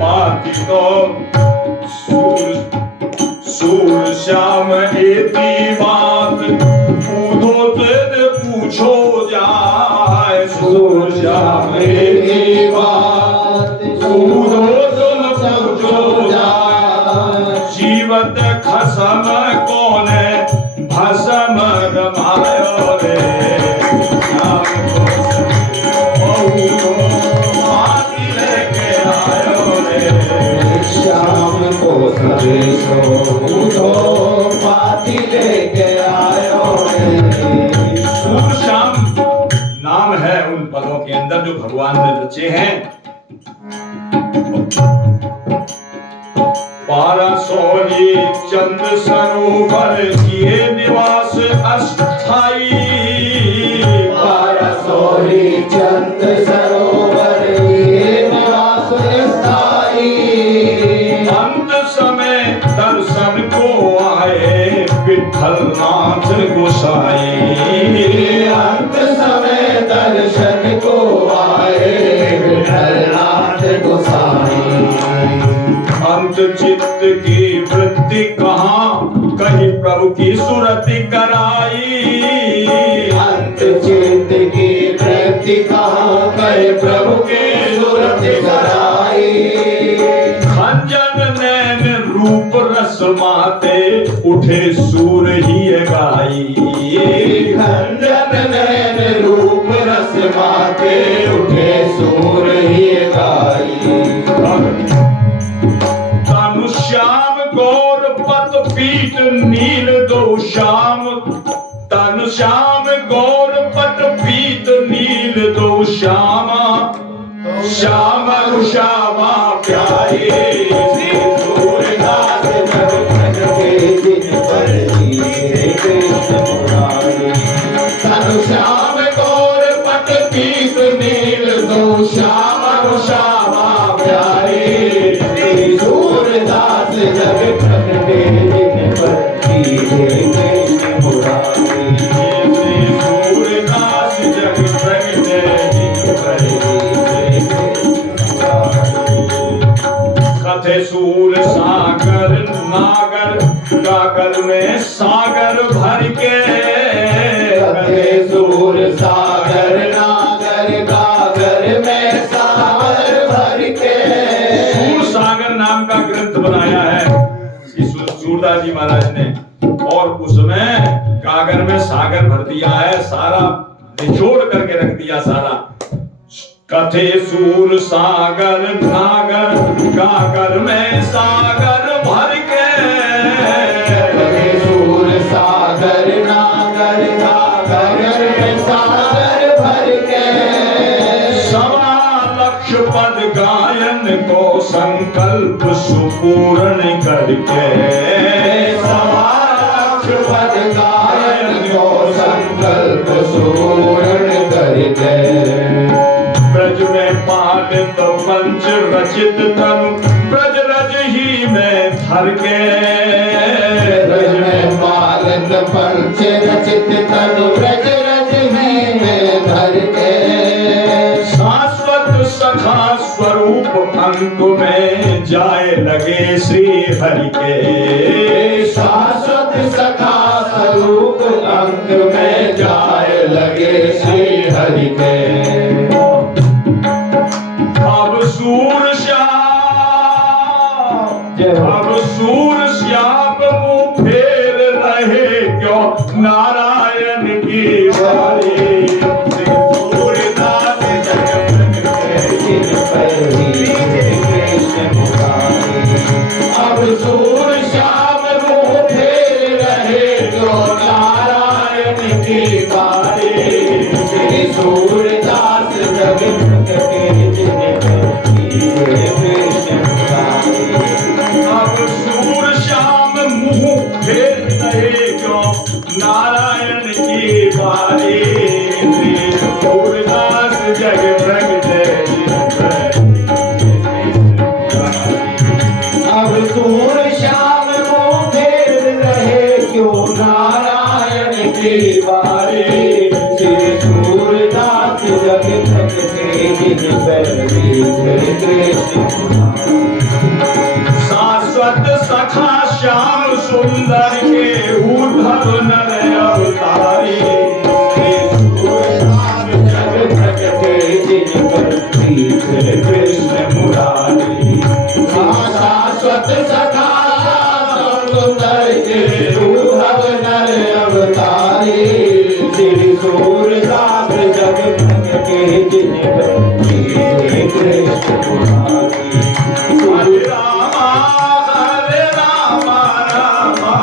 पाती तो सूरश्याम एती बात उधो तेरे पूछो जाए। सूरश्याम एती बात उधो तुम पूछो जाए। जीवत खसम कोने भसम रमायो रे, श्याम को उधो पाती लेके आयो रे। श्याम को संदेशो उधो पाती लेके आयो रे। सूरश्याम नाम है उन पदों के अंदर जो भगवान ने रचे हैं। पारसोली चंद सरोवर किए निवास अस्थाई। पारसोली चंद सरोवर किए निवास स्थाई। अंत समय दर्शन को आए विठल नाथ गोसाई। अंत समय दर्शन को आए विठल नाथ गोसाई। अंत चित्त की वृत्ति कहाँ कहीं प्रभु की सुरति कराई। अंत चित्त की वृत्ति कहाँ कहे प्रभु की सुरति कराई। खंजन नैन रूप रस माते उठे सूर ही गाई। खंजन नैन रूप रस माते उठे सूर ही गाई। तनु श्याम गौर पत पीठ नील दो श्याम। तनु श्याम गौर पट पीत नील दो श्यामा। श्याम श्यामा प्यारे श्री सूरदास जग प्रगटे जिन पर हीरे कृष्ण मुरारी। तनु श्याम गौर पट पीत नील दो श्याम श्यामा प्यारे। श्री सूरदास जग प्रगटे जिन पर हीरे कृष्ण मुरारी। श्री सूरदास जग प्रगटे जिन पर हीरे कथे सूर सागर नागर गागर में सागर भर के। कथे सूर सागर नागर गागर में सागर भर के। सूर सागर नाम का ग्रंथ बनाया है सूरदास जी महाराज ने, और उसमें गागर में सागर भर दिया है, सारा निचोड़ करके रख दिया सारा। कथे सूर सागर नागर गागर में सागर भर के। कथे सूर सागर नागर गागर में सागर भर के। सवा लक्ष पद गायन को संकल्प सुपूर्ण करके। सवा लक्ष पद गायन को संकल्प सुपूर्ण करके। ब्रज में पालित पंच रचित तनु ब्रज रज ही में धर के। ब्रज में पालित पंच रचित तनु ब्रज रज ही में धर के। शाश्वत सखा स्वरूप अंक में जाए लगे श्री हरि के। शाश्वत सखा स्वरूप अंक में जाए लगे श्री हरि के। अब सूर श्याम मुँह फेर रहे क्यों नारायण की वारी। सूरदास फिर कहे क्यों नारायण की बारी श्री सूरदास जग प्रगटे अब सूर श्याम को फेर रहे क्यों नारायण की बारी श्री सूरदास जग प्रगटे जिन पर श्री कृष्ण शाश्वत सखा श्याम सुंदर के उद्धव नर अवतारी जग प्रगटे जिन पर श्री कृष्ण मुरारी शाश्वत सखा सुंदर के उद्धव नर अवतारी श्री सूरदास जग प्रगटे जिन पर श्री कृष्ण मुरारी हरे रामा रामा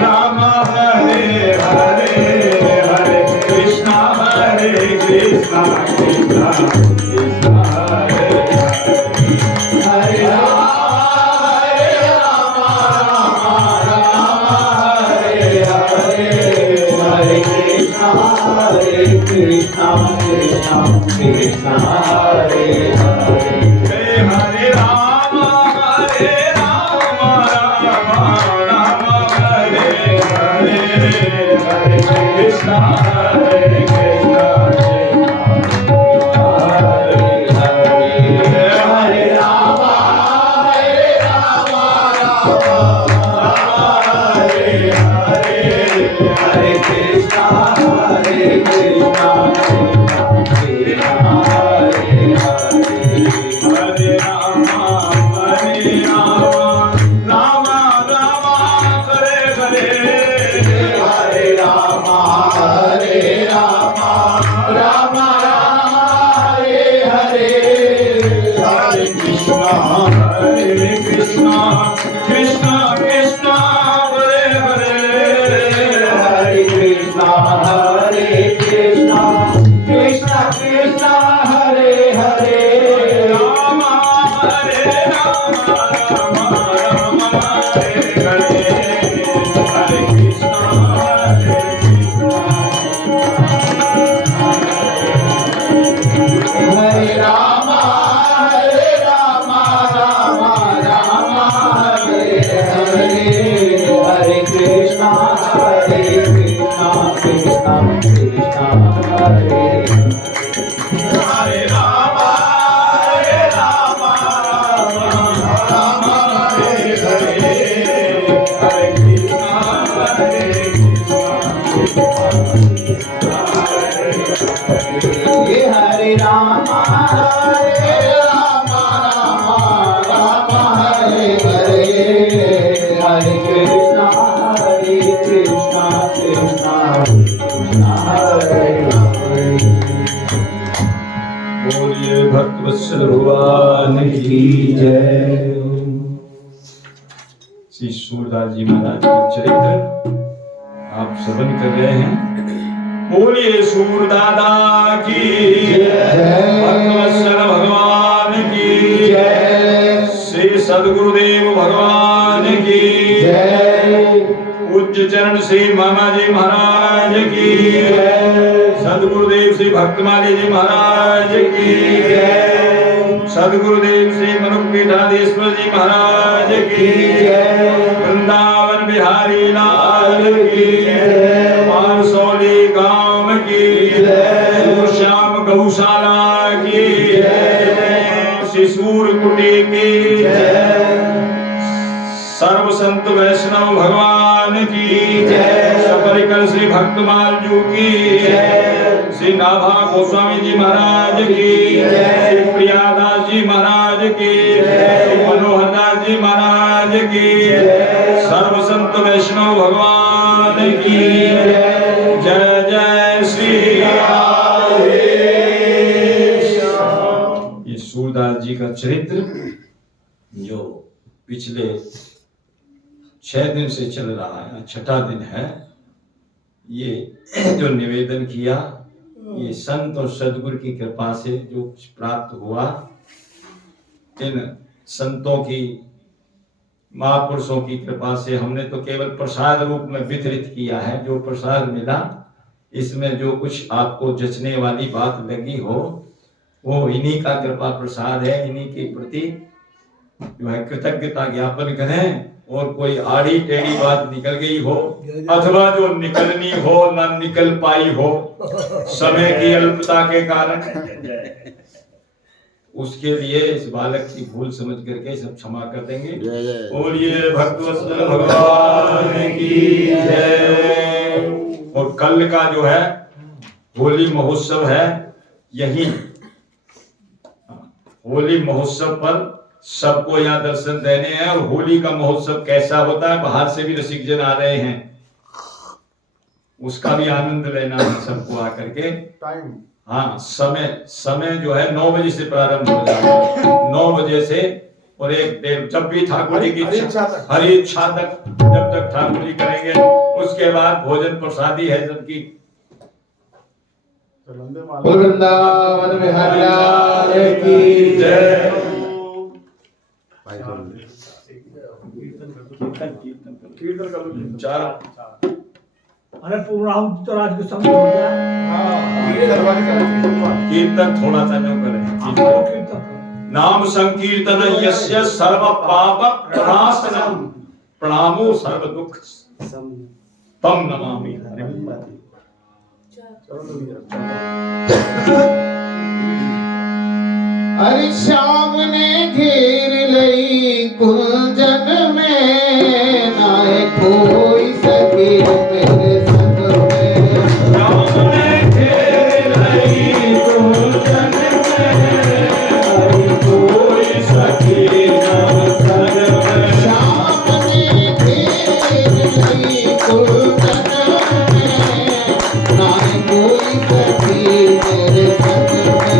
रामा हरे हरे हरे कृष्णा कृष्णा कृष्णा हरे हरे राम हरे हरे हरे कृष्णा कृष्णा कृष्णा हरे हरे हरे राम राम हरे हरे हरे कृष्णा कृष्णा हरे राम हरे हरे हरे कृष्णा हरे कृष्णा कृष्णा हरे हरे हरे राम राम हरे हरे हरे राम राम हरे हरे हरे कृष्णा कृष्णा कृष्णा हरे हरे हरे कृष्णा कृष्णा कृष्णा हरे हरे राम हरे राम हरे हरे हरे कृष्णा हरे राम राम हरे हरे हरे कृष्णा कृष्णा कृष्णा हरे हरे राम राम हरे हरे हरे कृष्णा ये हरे राम राम हरे हरे हरे कृष्णा कृष्णा कृष्णा हरे हरे बोलिए भक्त वत्सल भगवान की जय। श्री सूरदास जी महाराज का चरित्र आप श्रवण कर रहे हैं। बोलिए सूरदादा की भक्त वत्सल भगवान की जय श्री सदगुरुदेव भगवान की जय पूज्य चरण श्री मामा जी महाराज की सदगुरुदेव श्री भक्तमाली जी महाराज की सदगुरुदेव श्री मनुपीठाधीश्वर जी महाराज की वृंदावन बिहारी लाल की पारसौली गांव की श्याम गौशाला की शिशूर कुटी की सर्व संत वैष्णव भगवान की सपरिकर श्री भक्तमाल जू की श्री नाभा गोस्वामी जी महाराज की श्री प्रियादास जी महाराज की श्री मनोहर दास जी महाराज की सर्व संत वैष्णव भगवान की जय जय श्री राधे श्याम। ये सूरदास जी का चरित्र जो पिछले 6 दिन से चल रहा है, 6ठा दिन है। ये जो निवेदन किया ये संत और सदगुरु की कृपा से जो कुछ प्राप्त हुआ, इन संतों की महापुरुषों की कृपा से हमने तो केवल प्रसाद रूप में वितरित किया है। जो प्रसाद मिला इसमें जो कुछ आपको जचने वाली बात लगी हो वो इन्हीं का कृपा प्रसाद है। इन्हीं के प्रति जो है कृतज्ञता ज्ञापन करें। और कोई आड़ी टेढ़ी बात निकल गई हो अथवा जो निकलनी हो ना निकल पाई हो समय की अल्पता के कारण, उसके लिए इस बालक की भूल समझ करके सब क्षमा कर देंगे। बोलिए भक्तवत्सल भगवान की जय। और कल का जो है होली महोत्सव है, यही होली महोत्सव पर सबको यहाँ दर्शन देने हैं। और होली का महोत्सव कैसा होता है, बाहर से भी रसिक जन आ रहे हैं, उसका भी आनंद लेना है सबको आकर के। टाइम हाँ, समय जो है 9 बजे से प्रारंभ हो जाता है, 9 बजे से और 1-1:30 जब भी ठाकुर जी की हरी इच्छा तक, जब तक ठाकुर जी करेंगे। उसके बाद भोजन प्रसादी है सबकी। वृंदावन बिहारी लाल की जय। चार अरे पूर्णाहुति तो राज के समय हो गया। कीर्तन थोड़ा सा जो करें। कीर्तन नाम संकीर्तन यस्य सर्व पाप प्रणाशनम प्रणामो सर्व दुख तम नमामि। अरे श्याम ने घेर लई कुंजन में, नाए कोई सके मेरे संग में। श्याम ने घेर लई कुंजन में, नाए कोई सके न संग में। श्याम ने घेर लई कुंजन में, नाए कोई सके मेरे संग में।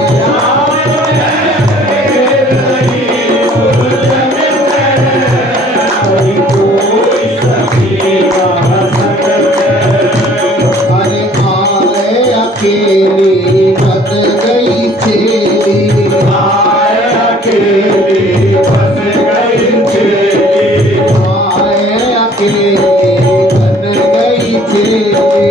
अकेली बस गई चेली, आए अकेली बस गई चेली, आए अकेली बन गई चेली।